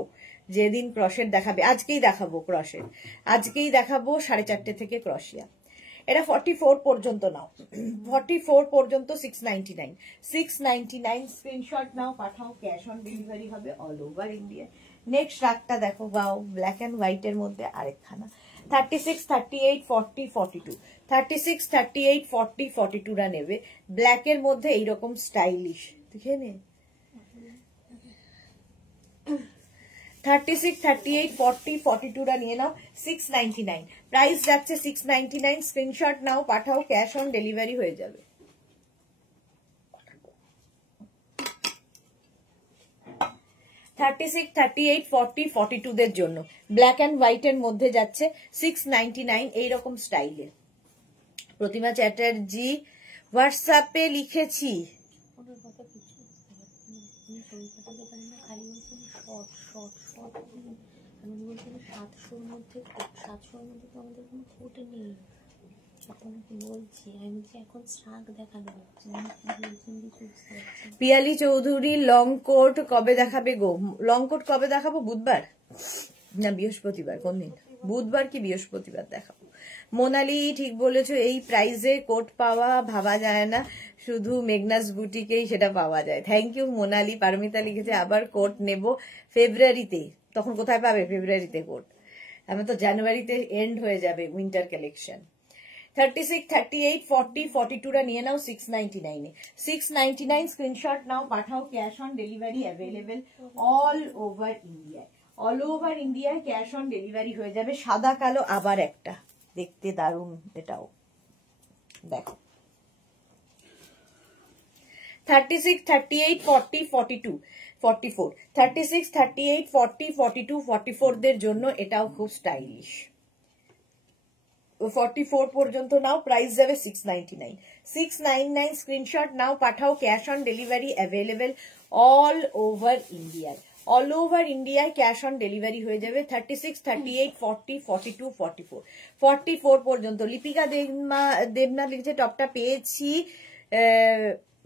যেদিন ক্রশেট দেখাবে, আজকেই দেখাবো ক্রশেট, আজকেই দেখাবো 4:30 থেকে ক্রশিয়া। এটা 44 পর্যন্ত নাও, 44 পর্যন্ত 699, 699 স্ক্রিনশট নাও, পাঠাও, ক্যাশ অন ডেলিভারি হবে অল ওভার ইন্ডিয়া। নেক্সট রাগটা দেখো, গাও ব্ল্যাক অ্যান্ড হোয়াইট এর মধ্যে আরেকখানা 36, 38, 40, 42, 36, 38, 40, 42 রা নেবে ব্ল্যাক এর মধ্যে এইরকম স্টাইলিশ, দেখে নে 36, 38, 40, 42 রা নিয়ে নাও 699, প্রাইস যাচ্ছে 699, স্ক্রিনশট নাও, পাঠাও, ক্যাশ অন ডেলিভারি হয়ে যাবে। 36, 38, 40, 42 দের জন্য ব্ল্যাক অ্যান্ড হোয়াইট এর মধ্যে যাচ্ছে 699 এইরকম স্টাইলে। প্রতিমা চ্যাটার্জি হোয়াটসঅ্যাপে লিখেছি, পিয়ালি চৌধুরী লং কোট কবে দেখাবে গো? লং কোট কবে দেখাবো? বুধবার না বৃহস্পতিবার? কোন দিন? বুধবার কি বৃহস্পতিবার দেখাবো। মোনালি ঠিক বলেছো, এই প্রাইসে কোট পাওয়া ভাবা যায় না, শুধু মেঘনাস বুটিকেই সেটা পাওয়া যায়। Thank you Monali. পারমিতা লিখেছে আবার কোট নেব ফেব্রুয়ারিতে। তখন কোথায় পাবে ফেব্রুয়ারিতে কোট? আমি তো জানুয়ারিতে এন্ড হয়ে যাবে উইন্টার কালেকশন। 36, 38, 40, 42 রা নিয়ে নাও 699 এ, 699 স্ক্রিনশট নাও, পাঠাও, cash on delivery available all over India. All over ইন্ডিয়ায় ক্যাশ অন ডেলিভারি হয়ে যাবে। সাদা কালো আবার একটা, দেখতে দারুণ এটাও, দেখো 36, 38, 40, 42, 44, 36, 38, 40, 42, 44 দের জন্য এটাও খুব স্টাইলিশ। 44 পর্যন্ত নাও, প্রাইস যাবে 699, 699 স্ক্রিনশট নাও, পাঠাও, cash on delivery available all over ইন্ডিয়ায়। অল ওভার ইন্ডিয়ায় ক্যাশ অন ডেলিভারি হয়ে যাবে। 36, 38, 40, 42, 44, 44 পর্যন্ত। লিপিকা দেবনাথ লিখছে টপটা পেয়েছি,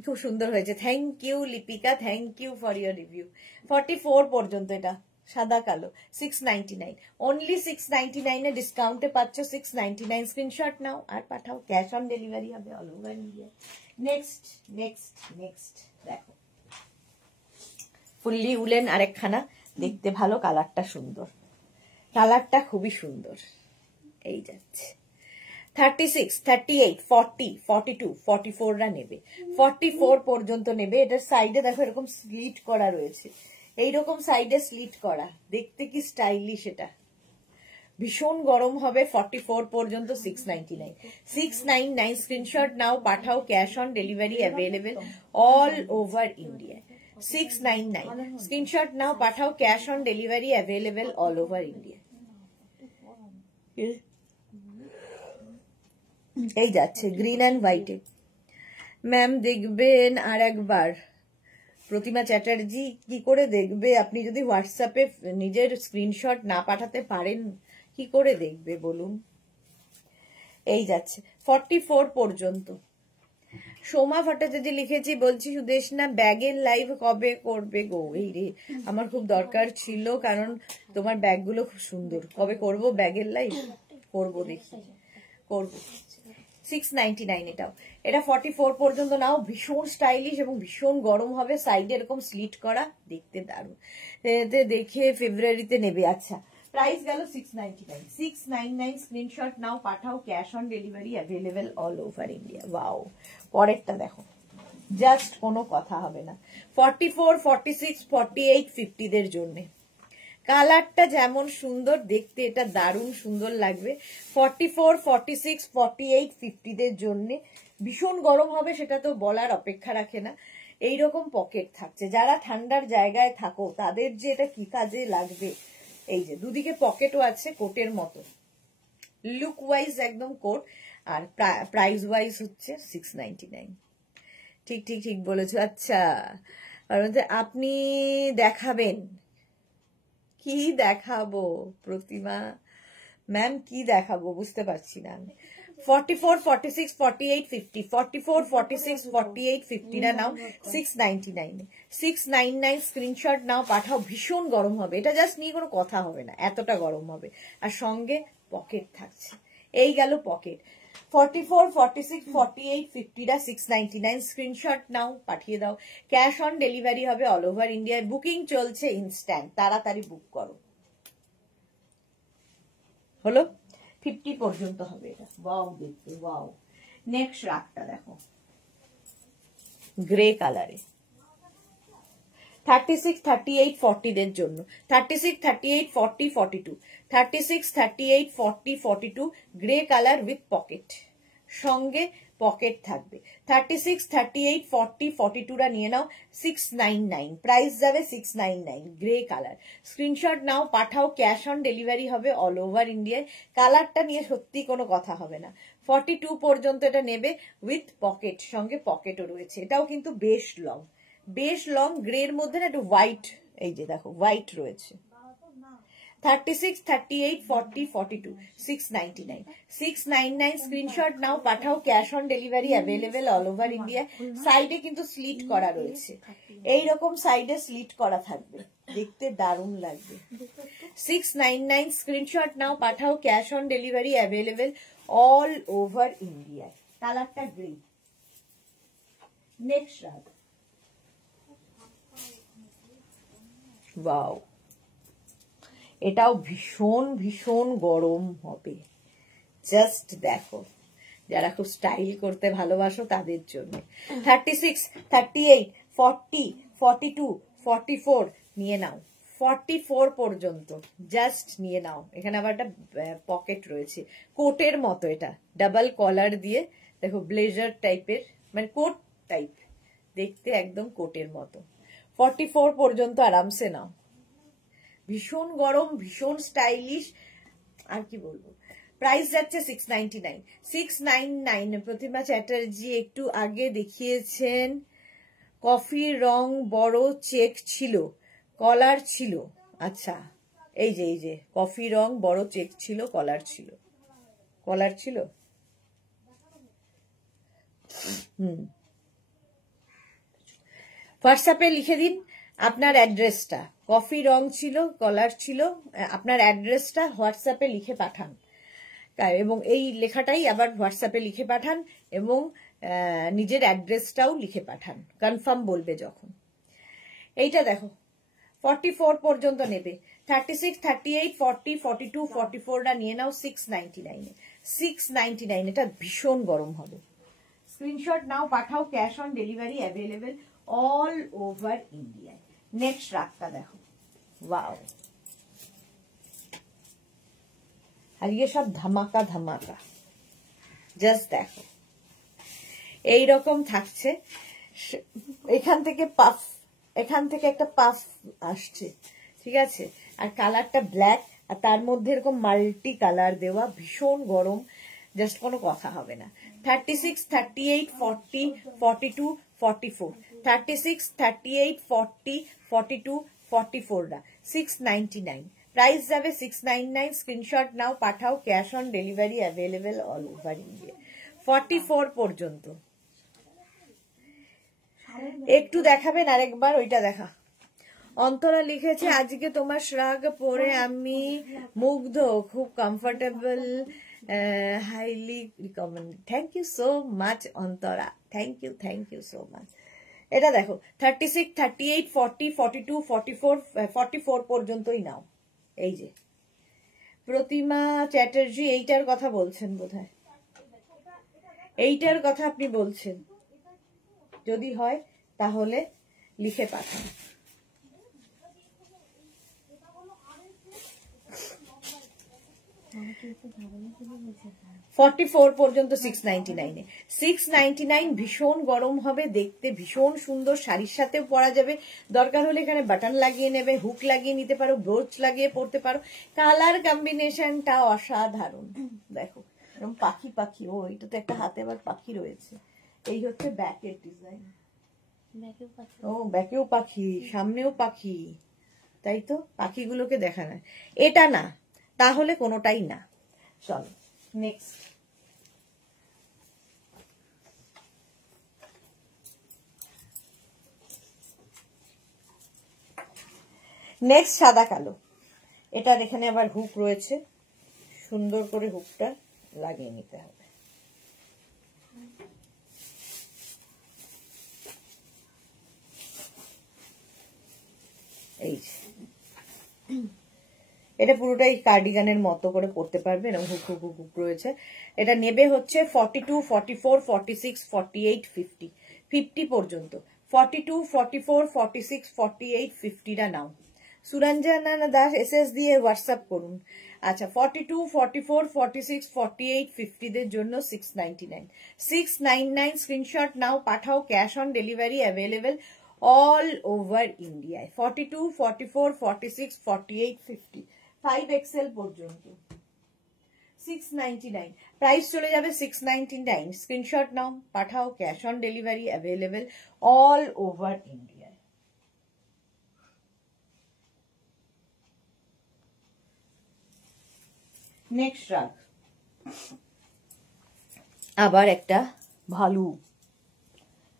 খুব সুন্দর হয়েছে। Thank you Lipika, thank you for your review. 44 পর্যন্ত এটা সাদা কালো 699, অনলি 699 এ ডিসকাউন্টে পাচ্ছ 699, স্ক্রিনশট নাও আর পাঠাও, ক্যাশ অন ডেলিভারি হবে all over India. Next next next দেখো ফুললি উলেন আরেকখানা, দেখতে ভালো, কালারটা সুন্দর, কালারটা খুবই সুন্দর। এই যাচ্ছে 36, 38, 40, 42, 44 রা নেবে, 44 পর্যন্ত নেবে। এটার সাইডে দেখো এরকম স্লিট করা রয়েছে, এইরকম সাইডে স্লিট করা, দেখতে কি স্টাইলিশ, এটা ভীষণ গরম হবে। 44 পর্যন্ত 699, 699 স্ক্রিনশট নাও, পাঠাও, cash on delivery available all over India. 699 screenshot নাও, পাঠাও, cash on delivery available all over India. এই যাচ্ছে গ্রিন অ্যান্ড হোয়াইটে। ম্যাম দেখবেন আর একবার। প্রতিমা চ্যাটার্জি কি করে দেখবে? আপনি যদি হোয়াটসঅ্যাপে নিজের স্ক্রিনশট না পাঠাতে পারেন কি করে দেখবে বলুন? এই যাচ্ছে 44 পর্যন্ত। সোমা ভট্টাচার্য লিখেছি, বলছি সুদেশনা ব্যাগের লাইভ কবে করবে গো? এই রে, আমার খুব দরকার ছিল, কারণ তোমার ব্যাগগুলো খুব সুন্দর। কবে করব ব্যাগের লাইভ? করবো, দেখি করবো। 699 এটাও। এটা 44 পর্যন্ত নাও, ভীষণ স্টাইলিশ এবং ভীষণ গরম হবে, সাইডে এরকম স্লিট করা, দেখতে দারুণ। দেখে ফেব্রুয়ারিতে নেবে। আচ্ছা, প্রাইস গেল 699, 699 স্ক্রিনশট নাও, পাঠাও, cash on delivery available all over India. Wow, পরেরটা দেখো, জাস্ট কোনো কথা হবে না। 44, 46, 48, 50 দের জন্য কালারটা যেমন সুন্দর দেখতে, এটা দারুণ সুন্দর লাগবে। 44, 46, 48, 50 দের জন্য ভীষণ গরম হবে, সেটা তো বলার অপেক্ষা রাখে না। এইরকম পকেট থাকছে, যারা ঠান্ডার জায়গায় থাকো তাদের যে এটা কি কাজে লাগবে। এই যে দুদিকে পকেটও আছে কোটের মতো, লুক ওয়াইজ একদম কোট, আর প্রাইস ওয়াইজ হচ্ছে 699। ঠিক ঠিক ঠিক বলেছো। আচ্ছা, আপনি দেখাবেন? কি দেখাবো প্রতিমা ম্যাম, কি দেখাবো বুঝতে পারছি না আমি। 44, 46, 48, 50, 44, 46, 48, 50 টা নাও 699 699 স্ক্রিনশট নাও পাঠাও। ভীষণ গরম হবে এটা, জাস্ট নিয়ে কোনো কথা হবে না, এতটা গরম হবে। আর সঙ্গে পকেট থাকছে, এই গেল পকেট। 44, 46, 48, 50 টা 699 স্ক্রিনশট নাও পাঠিয়ে দাও। ক্যাশ অন ডেলিভারি হবে অল ওভার ইন্ডিয়ায়। বুকিং চলছে ইনস্ট্যান্ট, তাড়াতাড়ি বুক করো। হলো 50 পর্যন্ত হবে এটা। ওয়াও দেখতে, ওয়াও। নেক্সট রাগটা দেখো, গ্রে কালারে 36, 38, 40 দের জন্য 36, 38, 40, 42 36, 38, 40, 42 গ্রে কালার উইথ পকেট, সঙ্গে পকেট থাকবে। 36, 38, 40, 42 টা নিয়ে নাও 699, প্রাইস যাবে 699 গ্রে কালার। স্ক্রিনশট নাও পাঠাও, ক্যাশ অন ডেলিভারি হবে অল ওভার ইন্ডিয়ায়। কালারটা নিয়ে সত্যি কোনো কথা হবে না। 42 পর্যন্ত এটা নেবে উইথ পকেট, সঙ্গে পকেটও রয়েছে। এটাও কিন্তু বেশ লং, বেশ লং, গ্রের মধ্যে না একটু হোয়াইট, এই যে দেখো হোয়াইট রয়েছে। 36, 38, 40, 42 699 699 স্ক্রিনশট নাও পাঠাও, cash on delivery available all over India. সাইডে কিন্তু স্লিট করা রয়েছে, এইরকম সাইডে স্লিট করা থাকবে, দেখতে দারুণ লাগবে। 699 স্ক্রিনশট নাও পাঠাও, cash on delivery available all over India. কালারটা গ্রিন। নেক্সট রাগ, ওয়াও, এটাও ভীষণ ভীষণ গরম হবে। জাস্ট দেখো, যারা খুব স্টাইল করতে ভালোবাসো তাদের জন্য। 36, 38, 40, 42, 44 নিয়ে নাও। 44 পর্যন্ত জাস্ট নিয়ে নাও। এখানে আবার একটা পকেট রয়েছে, কোটের মতো, এটা ডাবল কলার দিয়ে দেখো, ব্লেজার টাইপের, মানে কোট টাইপ দেখতে, একদম কোটের মতো। 44 পর্যন্ত আরামসে নাও। ভীষণ গরম, ভীষণ স্টাইলিশ, আর কি বলবো। প্রাইস যাচ্ছে 699 699। প্রতিমা চ্যাটার্জি একটু আগে দেখিয়েছেন, কফি রং বড় চেক ছিল, কলার ছিল। আচ্ছা, এই যে কফি রং বড় চেক ছিল, কলার ছিল, কলার ছিল। হোয়াটসঅ্যাপে লিখে দিন আপনার অ্যাড্রেসটা, কফি রং ছিল, কলার ছিল, আপনার অ্যাড্রেসটা হোয়াটসঅ্যাপে লিখে পাঠান। এবং এই লেখাটাই আবার হোয়াটসঅ্যাপে লিখে পাঠান, এবং নিজের অ্যাড্রেসটাও লিখে পাঠান, কনফার্ম বলবে যখন। এইটা দেখো 44 পর্যন্ত নেবে। 36, 38, 40, 42, 44 টা নিয়ে নাও 699 699। এটা ভীষণ গরম হবে। স্ক্রিনশট নাও পাঠাও, cash on delivery available all over India. Next রাগটা দেখো, ওয়াও, আর ইয়ে সব ধামাকা ধামাকা, জাস্ট দেখো এইরকম থাকছে। এখান থেকে পাফ, এখান থেকে একটা পাফ আসছে, ঠিক আছে। আর কালারটা ব্ল্যাক, আর তার মধ্যে এরকম মাল্টি কালার দেওয়া, ভীষণ গরম, জাস্ট কোনো কথা হবে না। 36, 38, 40, 42, 44 36, 38, 40, 42, 44 টা 699। প্রাইস যাবে 699। স্ক্রিনশট নাও পাঠাও, cash on delivery available all over India. 44 পর্যন্ত। একটু দেখাবেন আরেকবার, ওইটা দেখা। অন্তরা লিখেছে, আজকে তোমার শ্রাগ পরে আমি মুগ্ধ, খুব comfortable, highly recommend. Thank you so much Antara, thank you so much. এটা দেখো 36, 38, 40, 42, 44, 44 পর্যন্তই নাও। এই যে প্রতিমা চ্যাটার্জি এইটার কথা বলছেন বোধহয়, এইটার কথা আপনি বলছেন, যদি হয় তাহলে লিখে পাঠান। 44 পর্যন্ত 699 এ 699। ভীষণ গরম হবে, দেখতে ভীষণ সুন্দর, শাড়ির সাথে পরা যাবে। দরকার হলে এখানে বাটন লাগিয়ে নেবে, হুক লাগিয়ে নিতে পারো, ব্রোচ লাগিয়ে পরতে পারো। কালার কম্বিনেশনটা অসাধারণ। দেখো এরকম পাখি পাখি, ও এটা তো একটা হাতে আবার পাখি রয়েছে। এই হচ্ছে ব্যাকের ডিজাইন। ও ব্যাকেও পাখি, সামনেও পাখি, তাই তো পাখিগুলোকে দেখা না। এটা না, তাহলে কোনোটাই না। চলো নেক্সট। নেক্সট সাদা কালো, এটার এখানে আবার হুক রয়েছে, সুন্দর করে হুকটা লাগিয়ে নিতে হবে। এই এটা পুরোটাই কার্ডিগানের মতো করে পরতে পারবে, এরকম হুক হুক হুক রয়েছে। এটা নেবে হচ্ছে 42, 44, 46, 48, 50, 50 পর্যন্ত। 42, 44, 46, 48, 50টা নাও। সুরঞ্জনা দাস এসএস দিয়ে হোয়াটসঅ্যাপ করুন। আচ্ছা 42, 44, 46, 48, 50 দের জন্য 699, 699 স্ক্রিনশট নাও, পাঠাও, cash on delivery available all over ইন্ডিয়ায়। 42, 44, 46, 48, 50, 5XL পর্যন্ত 699, প্রাইস চলে যাবে 699, স্ক্রিনশট নাও, পাঠাও, cash on delivery available all over ইন্ডিয়ায়। নেক্সট রাগ, আবার একটা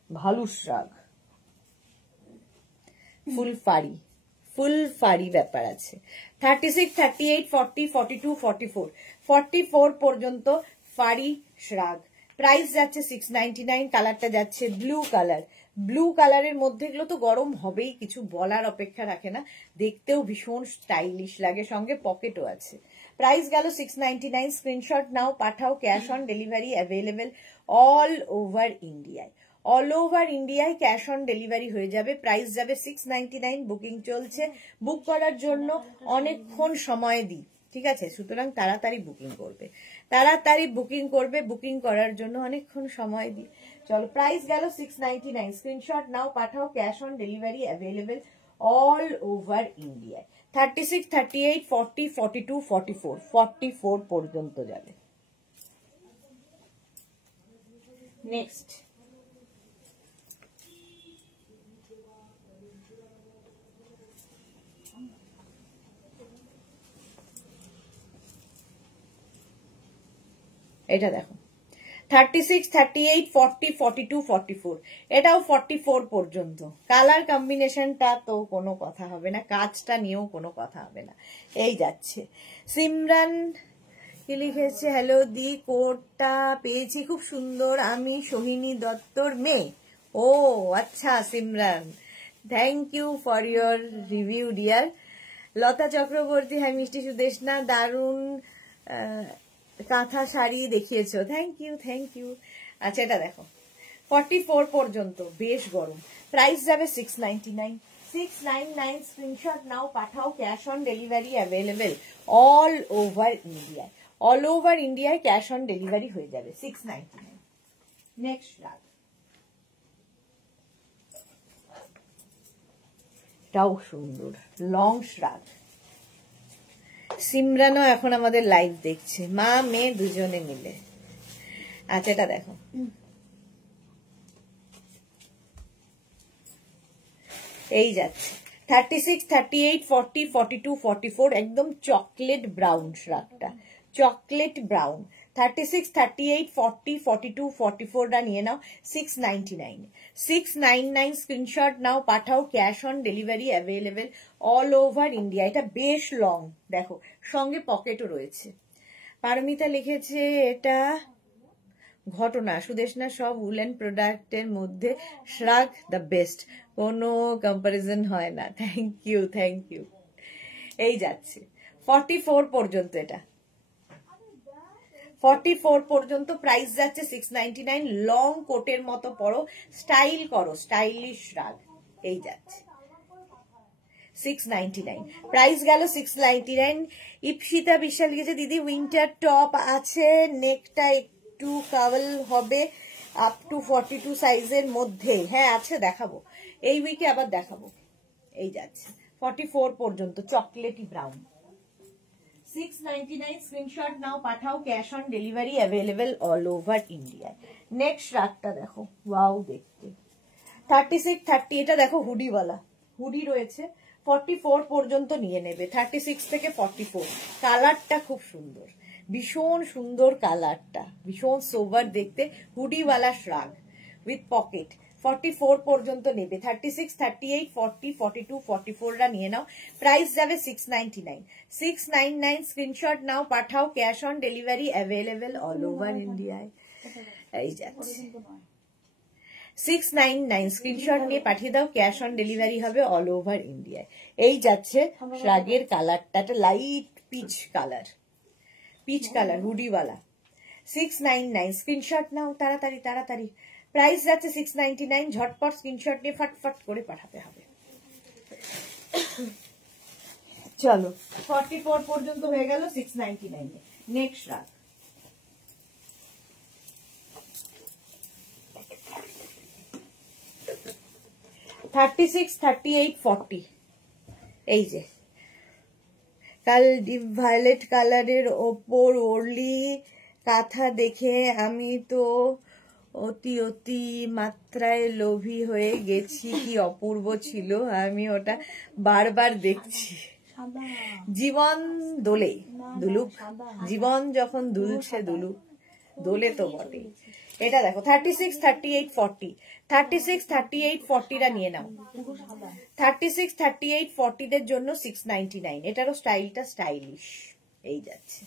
ভালু শ্রাগ, ফুল ফাড়ি ব্যাপার আছে। 36, 38, 40, 42, 44, 44 পর্যন্ত ফাড়ি শ্রাগ। প্রাইস যাচ্ছে 699, কালারটা যাচ্ছে ব্লু কালারের মধ্যে। এগুলো তো গরম হবেই, কিছু বলার অপেক্ষা রাখে না, দেখতেও ভীষণ স্টাইলিশ লাগে, সঙ্গে পকেটও আছে। প্রাইস গেল 699, স্ক্রিনশট নাও, পাঠাও, cash on delivery available all over ইন্ডিয়ায়। অল ওভার ইন্ডিয়ায় ক্যাশ অন ডেলিভারি হয়ে যাবে, প্রাইস যাবে 699, বুকিং চলছে। বুক করার জন্য অনেকক্ষণ সময় দিই, ঠিক আছে, সুতরাং তাড়াতাড়ি বুকিং করবে, বুকিং করার জন্য অনেকক্ষণ সময় দিই। চলো, প্রাইস গেল 699, স্ক্রিনশট নাও, পাঠাও, cash on delivery available all over ইন্ডিয়ায়। 36, 38, 40, 42, 44, 44 পর্যন্ত যাবে। নেক্সট এটা দেখো, 36, 38, 40, 42, 44, এটাও 44 পর্যন্ত। কালার কম্বিনেশনটা তো কোনো কথা হবে না, কাজটা নিয়েও কোনো কথা হবে না। এই যাচ্ছে। সিমরান কি লিখেছে, হ্যালো দি, কোটটা পেয়েছি, খুব সুন্দর, আমি সোহিনী দত্তর মেয়ে। ও আচ্ছা Simran, thank you for your review dear. Lata Chakraborty, hi মিষ্টি সুদেশনা, দারুণ কাঁথা শাড়ি দেখিয়েছো, থ্যাংক ইউ। আচ্ছা এটা দেখো, 44 পর্যন্ত, বেশ গরম। প্রাইস যাবে 699, 699, স্ক্রিনশট নাও, পাঠাও, cash on delivery available all over ইন্ডিয়ায়। অল ওভার ইন্ডিয়ায় ক্যাশ অন ডেলিভারি হয়ে যাবে 699। নেক্সট রাগ, এটাও সুন্দর, লং শ্রাগ। সিমরানও এখন আমাদের লাইভ দেখছে, মা মেয়ে দুজনে মিলে। আচ্ছা এটা দেখো, এই যাচ্ছে 36, 38, 40, 42, 44, একদম চকলেট ব্রাউন শ্রাগটা, চকলেট ব্রাউন। 36, 38, 40, 42, 44টা নিয়ে নাও, 699, 699, স্ক্রিনশট নাও, পাঠাও, cash on delivery available all over India. এটা বেশ লং, দেখো সঙ্গে পকেটও রয়েছে। পারমিতা লিখেছে এটা ঘটনা, সুদেশনা, সব উলেন প্রোডাক্টের মধ্যে শ্রাগ দ্য বেস্ট, কোনো কম্পারিজন হয় না। Thank you. এই যাচ্ছে 44 পর্যন্ত, এটা 44 পর্যন্ত, প্রাইস যাচ্ছে 699, লং কোটের মতো পরো, স্টাইল করো, স্টাইলিশ শ্রাগ। এই যাচ্ছে 699, প্রাইস গেল 699। ইপসিতা বিশ্বাস লিখেছে, দিদি উইন্টার টপ আছে, নেকটা একটু কাভাল হবে, আপ টু 42 সাইজের মধ্যে। হ্যাঁ আছে, দেখাবো এই উইকে, আবার দেখাবো। এই যাচ্ছে 44 পর্যন্ত, চকলেটি ব্রাউন। 699, স্ক্রিনশট নাও, পাঠাও, cash on delivery available all over ইন্ডিয়ায়। নেক্সট রাগটা দেখো, ওয়াও দেখতে। 36, 30, এটা দেখো হুডিওয়ালা, হুডি রয়েছে, 44 পর্যন্ত নিয়ে নেবে। 36 থেকে 44, কালারটা খুব সুন্দর, ভীষণ সুন্দর কালারটা, ভীষণ সোবার দেখতে, হুডিওয়ালা শ্রাগ উইথ পকেট। 44 পর্যন্ত নেবে। 36, 38, 40, 42, 44 রা নিয়ে নাও। প্রাইস যাবে 699। 699 স্ক্রিনশট নাও, পাঠাও। Cash on delivery available all over ইন্ডিয়ায়। এই যাচ্ছে 699 স্ক্রিনশট নিয়ে পাঠিয়ে দাও, ক্যাশ অন ডেলিভারি হবে অল ওভার ইন্ডিয়ায়। এই যাচ্ছে শ্রাগের কালারটা, একটা light peach colour, peach colour হুডিওয়ালা। 699 স্ক্রিনশট নাও তাড়াতাড়ি তাড়াতাড়ি। প্রাইস যাচ্ছে 699। ঝটপট স্ক্রিনশট নিয়ে ফটফট করে পাঠাতে হবে। চলো 44 পর্যন্ত হয়ে গেল 699 এ। নেক্সট রাত 36, 38, 40। এই যে কাল ডিপ ভায়োলেট কালারের ওপর ওরলি কাঁথা দেখে আমি তো অতি অতি মাত্রায় লোভী হয়ে গেছি। কি অপূর্ব ছিল, আমি ওটা বারবার দেখছি। জীবন দোলে দুলুক, জীবন যখন দুলছে দুলুক, দোলে তো বটে। এটা দেখো 36, 38, 40। 36, 38, 40 রা নিয়ে নাও। 36, 38, 40 দের জন্য 699। এটারও স্টাইলটা স্টাইলিশ। এই যাচ্ছে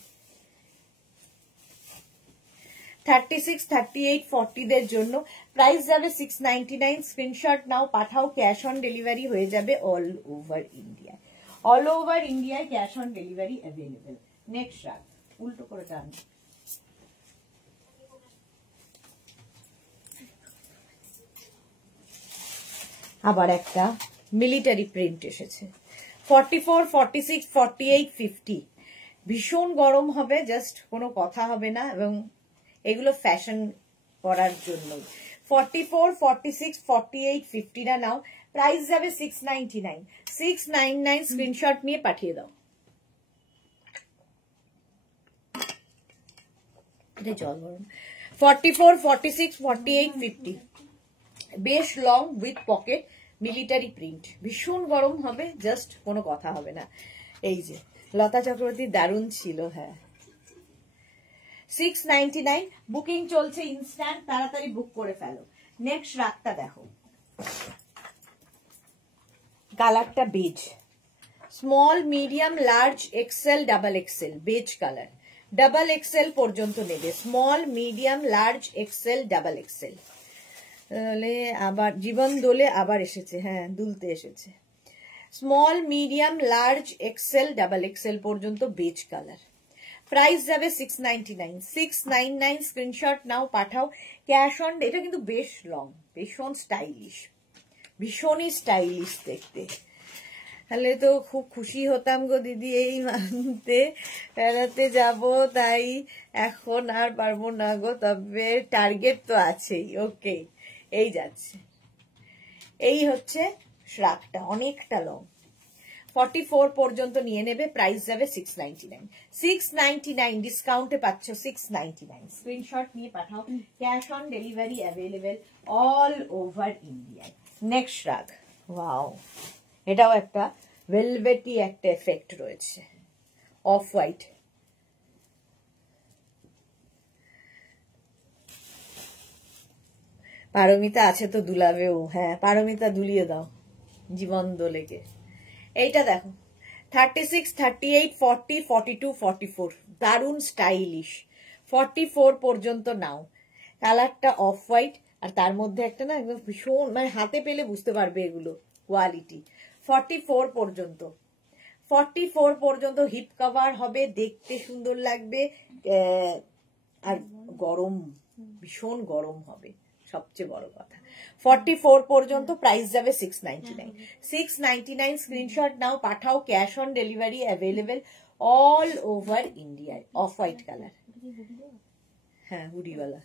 36, 38, 40 দের জন্য প্রাইস যাবে 699। স্ক্রিনশট নাও, পাঠাও। ক্যাশ অন ডেলিভারি হয়ে যাবে অল ওভার ইন্ডিয়ায়। অল ওভার ইন্ডিয়ায় cash on delivery available. Next রাত উল্টো করে টান। আবার একটা মিলিটারি প্রিন্ট এসেছে। 44, 46, 48, 50। ভীষণ গরম হবে, জাস্ট কোনো কথা হবে না, এবং এগুলো ফ্যাশন করার জন্য। 44, 46, 48, 50 রা নাও। প্রাইস যাবে 699। 699 স্ক্রিনশট নিয়ে পাঠিয়ে দাও। এটা জল গরম। 44, 46, 48, 50। বেশ long with pocket, military print. ভীষণ গরম হবে, জাস্ট কোনো কথা হবে না। এই যে লতা চক্রবর্তী দারুণ ছিল। হ্যাঁ 699 বুকিং চলছে ইনস্ট্যান্ট, তাড়াতাড়ি বুক করে ফেলো। নেক্সট রাতটা দেখো, কালারটা beige, small medium large XL double XL, beige colour. Double XL পর্যন্ত নেবে। Small medium large XL double XL. আবার জীবন দোলে আবার এসেছে, হ্যাঁ দুলতে এসেছে। Small medium large XL double XL পর্যন্ত বেজ কালার। প্রাইস যাবে 699। 699 স্ক্রিনশট নাও, পাঠাও। ক্যাশ অন, এটা কিন্তু বেশ লং, ভীষণ স্টাইলিশ, ভীষণই স্টাইলিশ দেখতে। তাহলে তো খুব খুশি হতাম গো দিদি, এই মান্থে বেড়াতে যাব, তাই এখন আর পারবো না গো, তবে টার্গেট তো আছেই। ওকে এই যাচ্ছে, এই হচ্ছে শ্রাগটা, অনেকটা লং। 44 পর্যন্ত নিয়ে নেবে। প্রাইস যাবে 699। 699 ডিসকাউন্টে পাচ্ছ 699। স্ক্রিনশট নিয়ে পাঠাও। Cash on delivery available all over ইন্ডিয়ায়। নেক্সট শ্রাগ, ওয়াও, এটাও একটা ভেলভেটি একটা এফেক্ট রয়েছে, অফ হোয়াইট। পারমিতা আছে তো দুলাবেও। হ্যাঁ পারমিতা দুলিয়ে দাও জীবন দোলেকে। এইটা দেখো 36, 38, 40, 42, 44। দারুণ স্টাইলিশ। 44 পর্যন্ত নাও। কালারটা অফ হোয়াইট, আর তার মধ্যে একটা না একদম ভীষণ, মানে হাতে পেলে বুঝতে পারবে এগুলো কোয়ালিটি। 44 পর্যন্ত, 44 পর্যন্ত হিপ কভার হবে, দেখতে সুন্দর লাগবে, আর গরম, ভীষণ গরম হবে সবচেয়ে বড় কথা। 44 পর্যন্ত প্রাইস যাবে 699। 699 স্ক্রিনশট নাও, পাঠাও। Cash on delivery available all over ইন্ডিয়ায়। অফ হোয়াইট কালার, হ্যাঁ হুডিওয়ালা।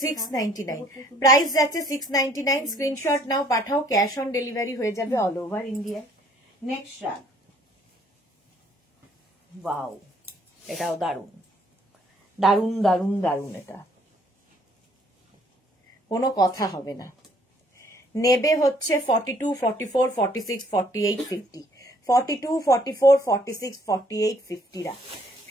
699 প্রাইস যাচ্ছে 699। স্ক্রিনশট নাও, পাঠাও। ক্যাশ অন ডেলিভারি হয়ে যাবে অল ওভার ইন্ডিয়ায়। নেক্সট রাগ, ওয়াও, এটাও দারুণ দারুণ দারুণ দারুণ। এটা কোনো কথা হবে না। নেবে হচ্ছে 42, 44, 46, 48, 50। 42, 44, 46, 48, 50 রা।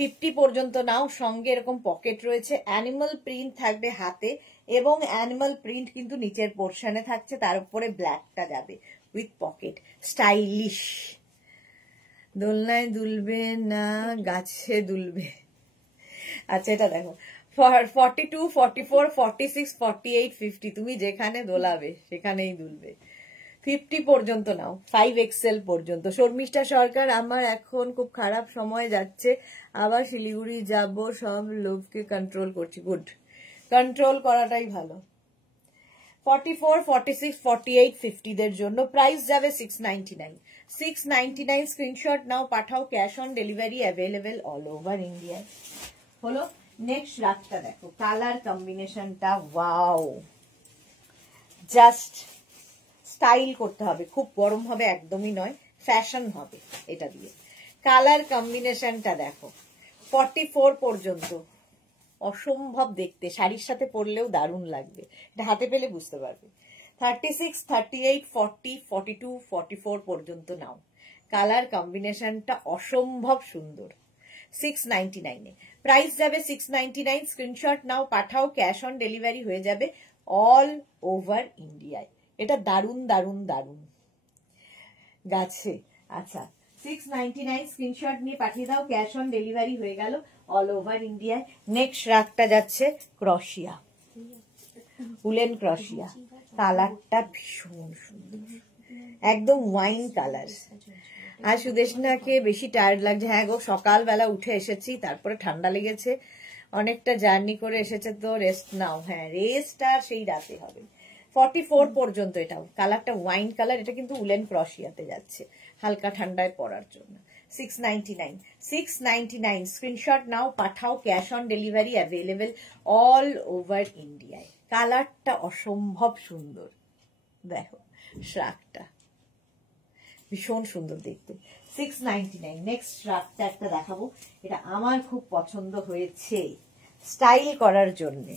50 পর্যন্ত নাও। সঙ্গে এরকম পকেট রয়েছে, অ্যানিমাল প্রিন্ট থাকবে হাতে এবং অ্যানিমাল প্রিন্ট কিন্তু নিচের পোর্শনে থাকছে, তার উপরে ব্ল্যাকটা যাবে উইথ পকেট। স্টাইলিশ, দোলনায় দুলবে না গাছে দুলবে। আচ্ছা এটা দেখো 42, 44, 46, 48, 50 তুমি যেখানে দোলাবে সেখানেই দুলবে। 50 পর্যন্ত নাও, 5XL পর্যন্ত। শর্মিষ্ঠা সরকার, আমার এখন খুব খারাপ সময় যাচ্ছে, আবার শিলিগুড়ি যাব, সব লোভকে কন্ট্রোল করছি। গুড, কন্ট্রোল করাটাই ভালো। 44, 46, 48, 50 দের জন্য প্রাইস যাবে 699। 699 স্ক্রিনশট নাও, পাঠাও, cash on delivery available all over ইন্ডিয়ায়। হলো। নেক্সট রাতটা দেখো, কালার কম্বিনেশনটা ওয়াও, জাস্ট স্টাইল করতে হবে, খুব গরম হবে একদমই নয়, ফ্যাশন হবে এটা দিয়ে। কালার কম্বিনেশনটা দেখো, 44 পর্যন্ত অসম্ভব দেখতে, শাড়ির সাথে পরলেও দারুণ লাগবে, এটা হাতে পেলে বুঝতে পারবে। 36, 38, 40, 42, 44 পর্যন্ত নাও, কালার কম্বিনেশনটা অসম্ভব সুন্দর। 699 এ প্রাইস যাবে 699। স্ক্রিনশট নাও, পাঠাও, ক্যাশ অন ডেলিভারি হয়ে যাবে অল ওভার ইন্ডিয়ায়। এটা দারুণ দারুণ দারুণ গাছে। আচ্ছা 699 স্ক্রিনশট নিয়ে পাঠিয়ে দাও, ক্যাশ অন ডেলিভারি হয়ে গেল অল ওভার ইন্ডিয়ায়। নেক্সট রাগটা যাচ্ছে ক্রশিয়া, উলেন ক্রশিয়া। কালারটা ভীষণ সুন্দর, একদম ওয়াইন কালার। আর সুদেশনাকে বেশি টায়ার্ড লাগছে। হ্যাঁ গো, সকালবেলা উঠে এসেছি, তারপরে ঠান্ডা লেগেছে, অনেকটা জার্নি করে এসেছে, তো রেস্ট নাও। হ্যাঁ রেস্ট আর সেই রাতে হবে। 44 পর্যন্ত এটাও কালারটা ওয়াইন কালার, এটা কিন্তু উলেন ক্রশিয়াতে যাচ্ছে, হালকা ঠান্ডায় পরার জন্য। 699, 699 স্ক্রিনশট নাও, পাঠাও, cash on delivery available all over ইন্ডিয়ায়। কালারটা অসম্ভব সুন্দর, দেখো শ্রাগটা ভীষণ সুন্দর দেখতে। 699। নেক্সট শ্রাগটা একটা দেখাবো, এটা আমার খুব পছন্দ হয়েছে স্টাইল করার জন্যে।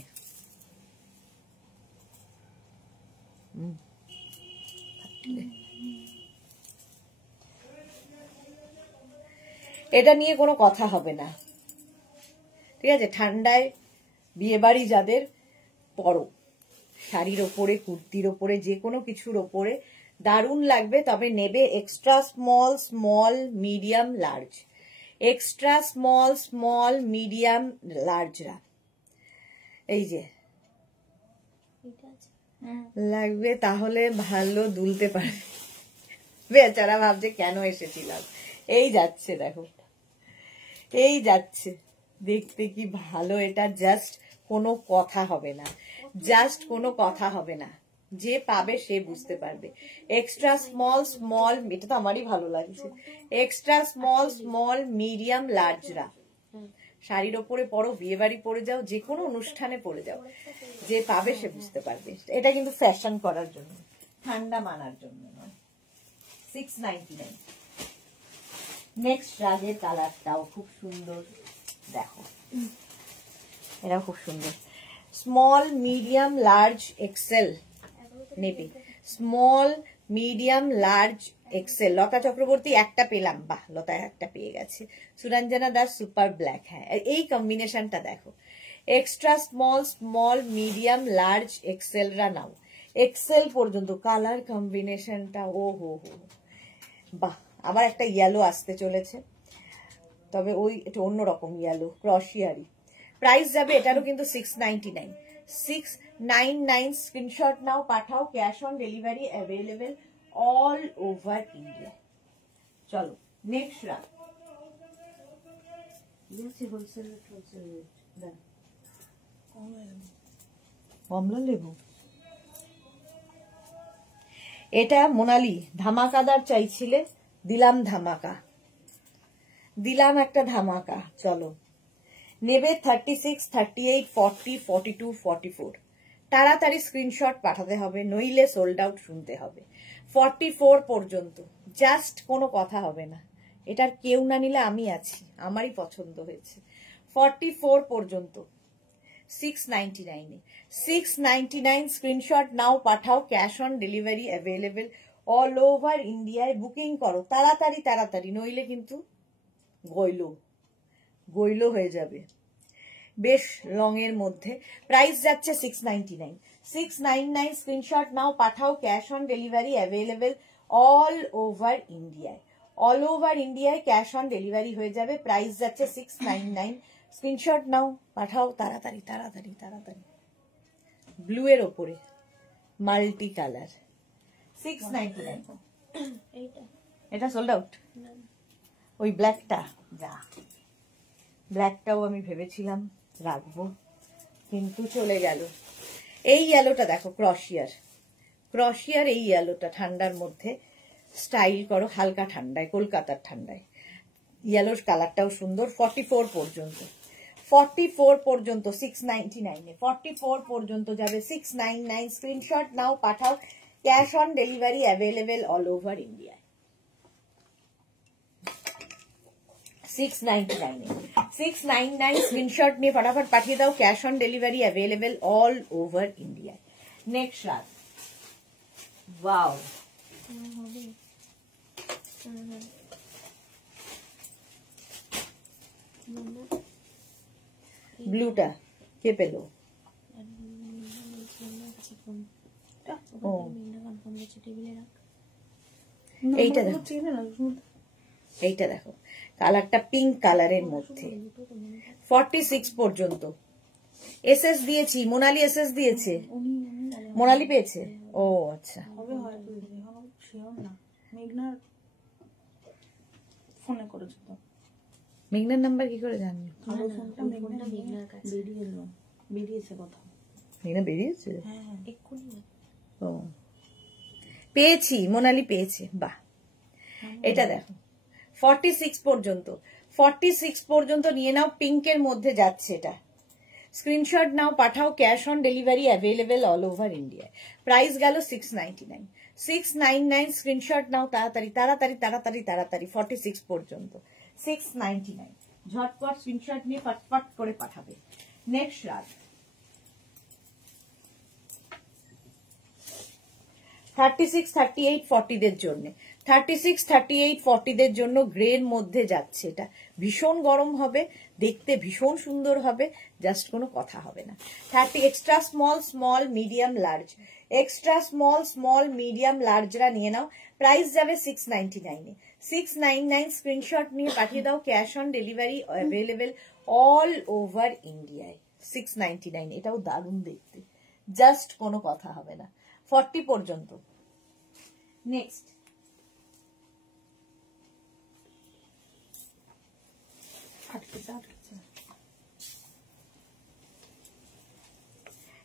এটা নিয়ে কোনো কথা হবে না, ঠিক আছে? ঠান্ডায় বিয়ে বাড়ি যাদের, পরো, শাড়ির ওপরে, কুর্তির ওপরে, যে কোনো কিছুর ওপরে দারুণ লাগবে। তবে নেবে extra small, small, medium, large. Extra small, small, medium, লার্জরা এই যে লাগবে, তাহলে ভালো দুলতে পারবে। বেচারা ভাবছে কেন এসেছিলাম। এই যাচ্ছে দেখো, এই যাচ্ছে, দেখতে কি ভালো। এটা জাস্ট কোনো কথা হবে না, জাস্ট কোনো কথা হবে না, যে পাবে সে বুঝতে পারবে। এক্সট্রা স্মল, স্মল, এটা তো আমারই ভালো লাগছে। এক্সট্রা স্মল, স্মল, মিডিয়াম, লার্জরা শাড়ির ওপরে পরো, বিয়ে বাড়ি পরে যাও, যে কোনো অনুষ্ঠানে পরে যাও, যে পাবে সে বুঝতে পারবে। এটা কিন্তু ফ্যাশন করার জন্য, ঠান্ডা মানার জন্য নয়। 699। নেক্সট রাগের কালারটাও খুব সুন্দর, দেখো এটা খুব সুন্দর। স্মল, মিডিয়াম, লার্জ, এক্সেল নেবে। Small, medium, large, XL. Lata Chakraborty একটা পেলাম, বাহ, লতা একটা পেয়ে গেছে। Suranjana Das super black. হ্যাঁ এই কম্বিনেশনটা দেখো, extra small, small, medium, large, XL রা নাও, এক্সেল পর্যন্ত। কালার কম্বিনেশনটা ও হো হো, বাহ। আবার একটা ইয়েলো আসতে চলেছে, তবে ওই এটা অন্যরকম ইয়েলো, ক্রশিয়ারি। প্রাইস যাবে এটারও কিন্তু 699। 699 স্ক্রিনশট নাও, পাঠাও, cash on delivery available all over India. চলো নেক্সট রাত, কমলা লেবু। এটা মোনালি ধামাকাদার চাইছিলে, দিলাম ধামাকা, দিলাম একটা ধামাকা। চলো নেবে 36, 38, 40, 42, 44। তাড়াতাড়ি স্ক্রিনশট পাঠাতে হবে, নইলে সোল্ড আউট শুনতে হবে। 44 পর্যন্ত জাস্ট কোনো কথা হবে না, এটার কেউ না নিলে আমি আছি, আমারই পছন্দ হয়েছে। 44 পর্যন্ত 699 এ। 699 স্ক্রিনশট নাও, পাঠাও, cash on delivery available all over ইন্ডিয়ায়। বুকিং করো তাড়াতাড়ি তাড়াতাড়ি, নইলে কিন্তু গইল, গৈলো হয়ে যাবে, বেশ লং এর মধ্যে। প্রাইস যাচ্ছে 699। 699 স্ক্রিনশট নাও, পাঠাও, cash on delivery available all over ইন্ডিয়ায়। অল ওভার ইন্ডিয়ায় ক্যাশ অন ডেলিভারি হয়ে যাবে। প্রাইস যাচ্ছে 699। স্ক্রিনশট নাও, পাঠাও তাড়াতাড়ি তাড়াতাড়ি তাড়াতাড়ি। ব্লু এর ওপরে মাল্টি কালার 699। এটা সোল্ড আউট। ওই ব্ল্যাকটা, যা ব্ল্যাকটাও আমি ভেবেছিলাম রাখবো, কিন্তু চলে গেল। এই ইয়েলোটা দেখো, ক্রশিয়ার, ক্রশিয়ার এই ইয়েলোটা ঠান্ডার মধ্যে স্টাইল করো, হালকা ঠান্ডায়, কলকাতার ঠান্ডায়। ইয়েলোর কালারটাও সুন্দর। 44 পর্যন্ত, 44 পর্যন্ত 699 এ, 44 পর্যন্ত যাবে 699। স্ক্রিনশট নাও, পাঠাও, cash on delivery available all over ইন্ডিয়ায়। 699 699 স্ক্রিনশট নিয়ে फटाफट পাঠিয়ে দাও, cash on delivery available all over India. Next রাত, ওয়াও, ব্লুটা কে পেলো? এইটা দেখো, এইটা দেখো, কালারটা পিঙ্ক কালারের মধ্যে। 46 পর্যন্ত এসএস দিয়েছি, মোনালি এসএস দিয়েছে, মোনালি পেয়েছে। ও আচ্ছা, ফোনে করেছে তো, মেঘনার নাম্বার কি করে জানবো? বেরিয়েছে কথা, মেঘনা বেরিয়েছে। হ্যাঁ এক্ষুনি। ও পেয়েছি, মোনালি পেয়েছে, বাহ। এটা দেখো 46 পর্যন্ত, 46 পর্যন্ত নিয়ে নাও, পিঙ্কের মধ্যে যাচ্ছে এটা। স্ক্রিনশট নাও, পাঠাও, cash on delivery available all over India. Price গেল 699। 699 স্ক্রিনশট নাও, তাড়াতাড়ি তাড়াতাড়ি তাড়াতাড়ি তাড়াতাড়ি। 46 পর্যন্ত 699, ঝটপট স্ক্রিনশট নিয়ে ফটফট করে পাঠাবে। নেক্সট রাত 36, 38, 40 দের জন্য, 36, 38, 40 দের জন্য গ্রের মধ্যে যাচ্ছে। এটা ভীষণ গরম হবে, দেখতে ভীষণ সুন্দর হবে, জাস্ট কোনো কথা হবে না। 30 extra small, small, medium, large, extra small, small, medium, লার্জরা নিয়ে নাও। প্রাইস যাবে 699 এ। 699 স্ক্রিনশট নিয়ে পাঠিয়ে দাও, cash on delivery available all over ইন্ডিয়ায়। 699, এটাও দারুণ দেখতে, জাস্ট কোনো কথা হবে না। 40 পর্যন্ত। নেক্সট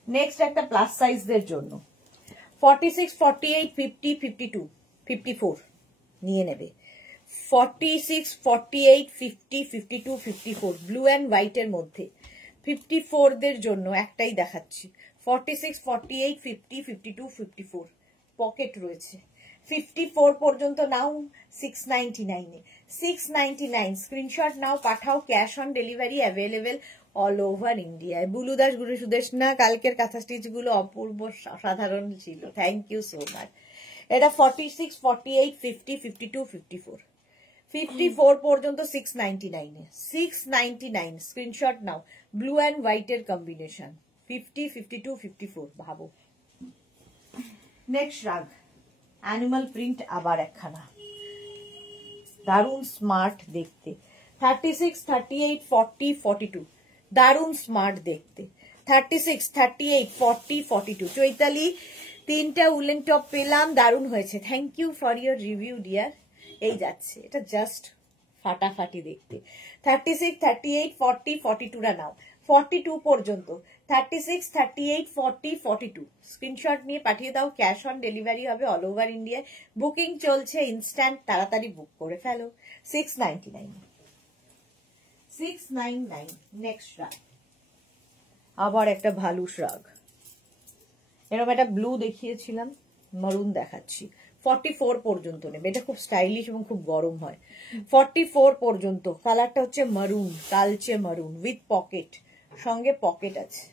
নেক্সট একটা প্লাস সাইজদের জন্য 46, 48, 50, 52, 54 নিয়ে নেবে। 46, 48, 50, 52, 54 ব্লু অ্যান্ড হোয়াইটের মধ্যে। 54 দের জন্য একটাই দেখাচ্ছি, 46, 48, 50, 52, 54 পকেট রয়েছে। 54 পর্যন্ত নাও 699 এ। 699 স্ক্রিনশট নাও, পাঠাও, cash on delivery available all over ইন্ডিয়ায়। বুলুদাস গুরু সুদেশনা, কালকের কাঁথা স্টিচ গুলো অপূর্ব সাধারণ ছিল, থ্যাংক ইউ সো মাচ। এটা 46, 48, 50, 52, 54 54 পর্যন্ত 699 এ। 699 স্ক্রিনশট নাও, ব্লু অ্যান্ড হোয়াইটের কম্বিনেশন। 50, 52, 54 ভাবো। নেক্সট রাগ, অ্যানিমাল প্রিন্ট, আবার একখানা দারুণ স্মার্ট দেখতে। 36, 38, 40, 42 দারুণ স্মার্ট দেখতে। 36, 38, 40, 42 চৈতালি, 3টা উলেন টপ পেলাম, দারুণ হয়েছে, thank you for your review dear. এই যাচ্ছে, এটা জাস্ট ফাটাফাটি দেখতে। 36, 38, 40, 42 রা নাও। 42 পর্যন্ত 36, 38, 40, 42 স্ক্রিনশট নিয়ে পাঠিয়ে দাও, ক্যাশ অন ডেলিভারি হবে অল ওভার ইন্ডিয়া। বুকিং চলছে, ইনস্ট্যান্ট, তাড়াতাড়ি বুক করে ফেলো। 699 699 নেক্সট রাগ, আবার একটা ভালু শ্রাগ। এরকম একটা ব্লু দেখিয়েছিলাম, মারুন দেখাচ্ছি। 44 পর্যন্ত নেবে, এটা খুব স্টাইলিশ এবং খুব গরম হয়। 44 পর্যন্ত, কালারটা হচ্ছে মারুন, কালচে মারুন উইথ পকেট, সঙ্গে পকেট আছে।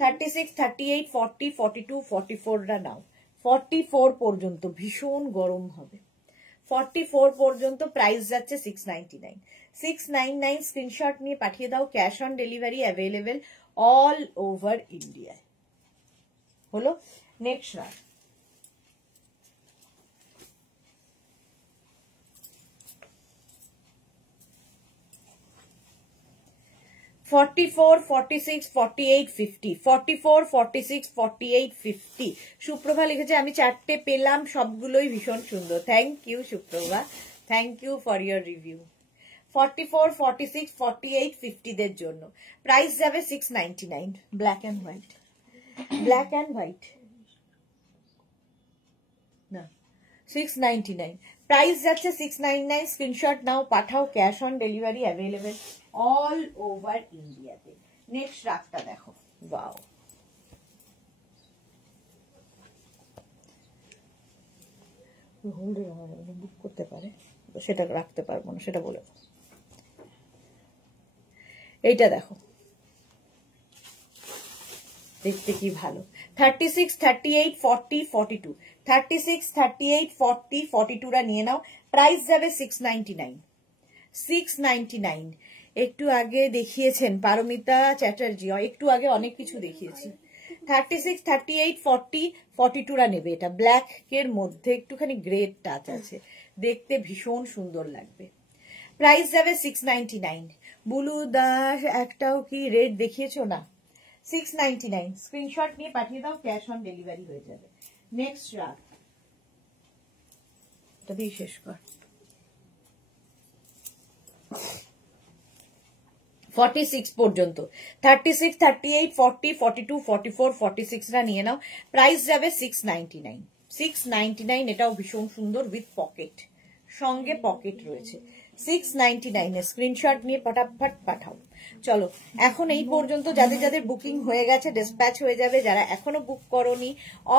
36, 38, 40, 42, 44 রা নাও। 44 পর্যন্ত ভীষণ গরম হবে। 44 পর্যন্ত প্রাইস যাচ্ছে 699। 699 স্ক্রিনশট নিয়ে পাঠিয়ে দাও। Cash on delivery available all over India. হলো নেক্সট রান। $44, $46, $48, $50, $44, $46, $48, $50। সুপ্রভা লিখেছে আমি 4টে পেলাম, সবগুলোই ভীষণ সুন্দর। Thank you Suprabha, thank you for your review. 44, 46, 48, 50 দের জন্য প্রাইস যাবে 699। Black and white, black and white না 699 প্রাইস যাচ্ছে 699। স্ক্রিনশট নাও, পাঠাও। Cash on delivery available all over ইন্ডিয়াতে। নেক্সট রাতটা দেখো, ওয়াও, বুক করতে পারে, সেটা রাখতে পারবো না, সেটা বলে দাও। এইটা দেখো, দেখতে কি ভালো। 36, 38, 40, 42, 36, 38, 40, 42 রা নিয়ে নাও। প্রাইস যাবে 699। 699। একটু আগে দেখিয়েছেন পারমিতা চ্যাটার্জি, একটু আগে অনেক কিছু দেখিয়েছি। 36, 38, 40, 42 রা নেবে। এটা ব্ল্যাক এর মধ্যে একটুখানি গ্রে টাচ আছে, দেখতে ভীষণ সুন্দর লাগবে। প্রাইস যাবে 699। বুলু দাস একটাও কি রেড দেখিয়েছো না? 699 স্ক্রিনশট নিয়ে পাঠিয়ে দাও। ক্যাশ অন ডেলিভারি হয়ে যাবে। নেক্সট রাত, এটা দিয়ে শেষ কর। 46 পর্যন্ত 36, 38, 40, 42, 44, 46 রা নিয়ে নাও। প্রাইস যাবে 699। 699 এটাও ভীষণ সুন্দর উইথ পকেট, সঙ্গে পকেট রয়েছে। 699 এর স্ক্রিনশট নিয়ে ফটাফট পাঠাও। চলো এখন এই পর্যন্ত। যাদের যাদের বুকিং হয়ে গেছে ডিসপ্যাচ হয়ে যাবে। যারা এখনো বুক করোনি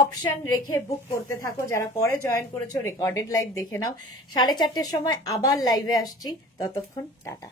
অপশন রেখে বুক করতে থাকো। যারা পরে জয়েন করেছো রেকর্ডেড লাইভ দেখে নাও। 4:30 সময় আবার লাইভে আসছি, ততক্ষণ টাটা।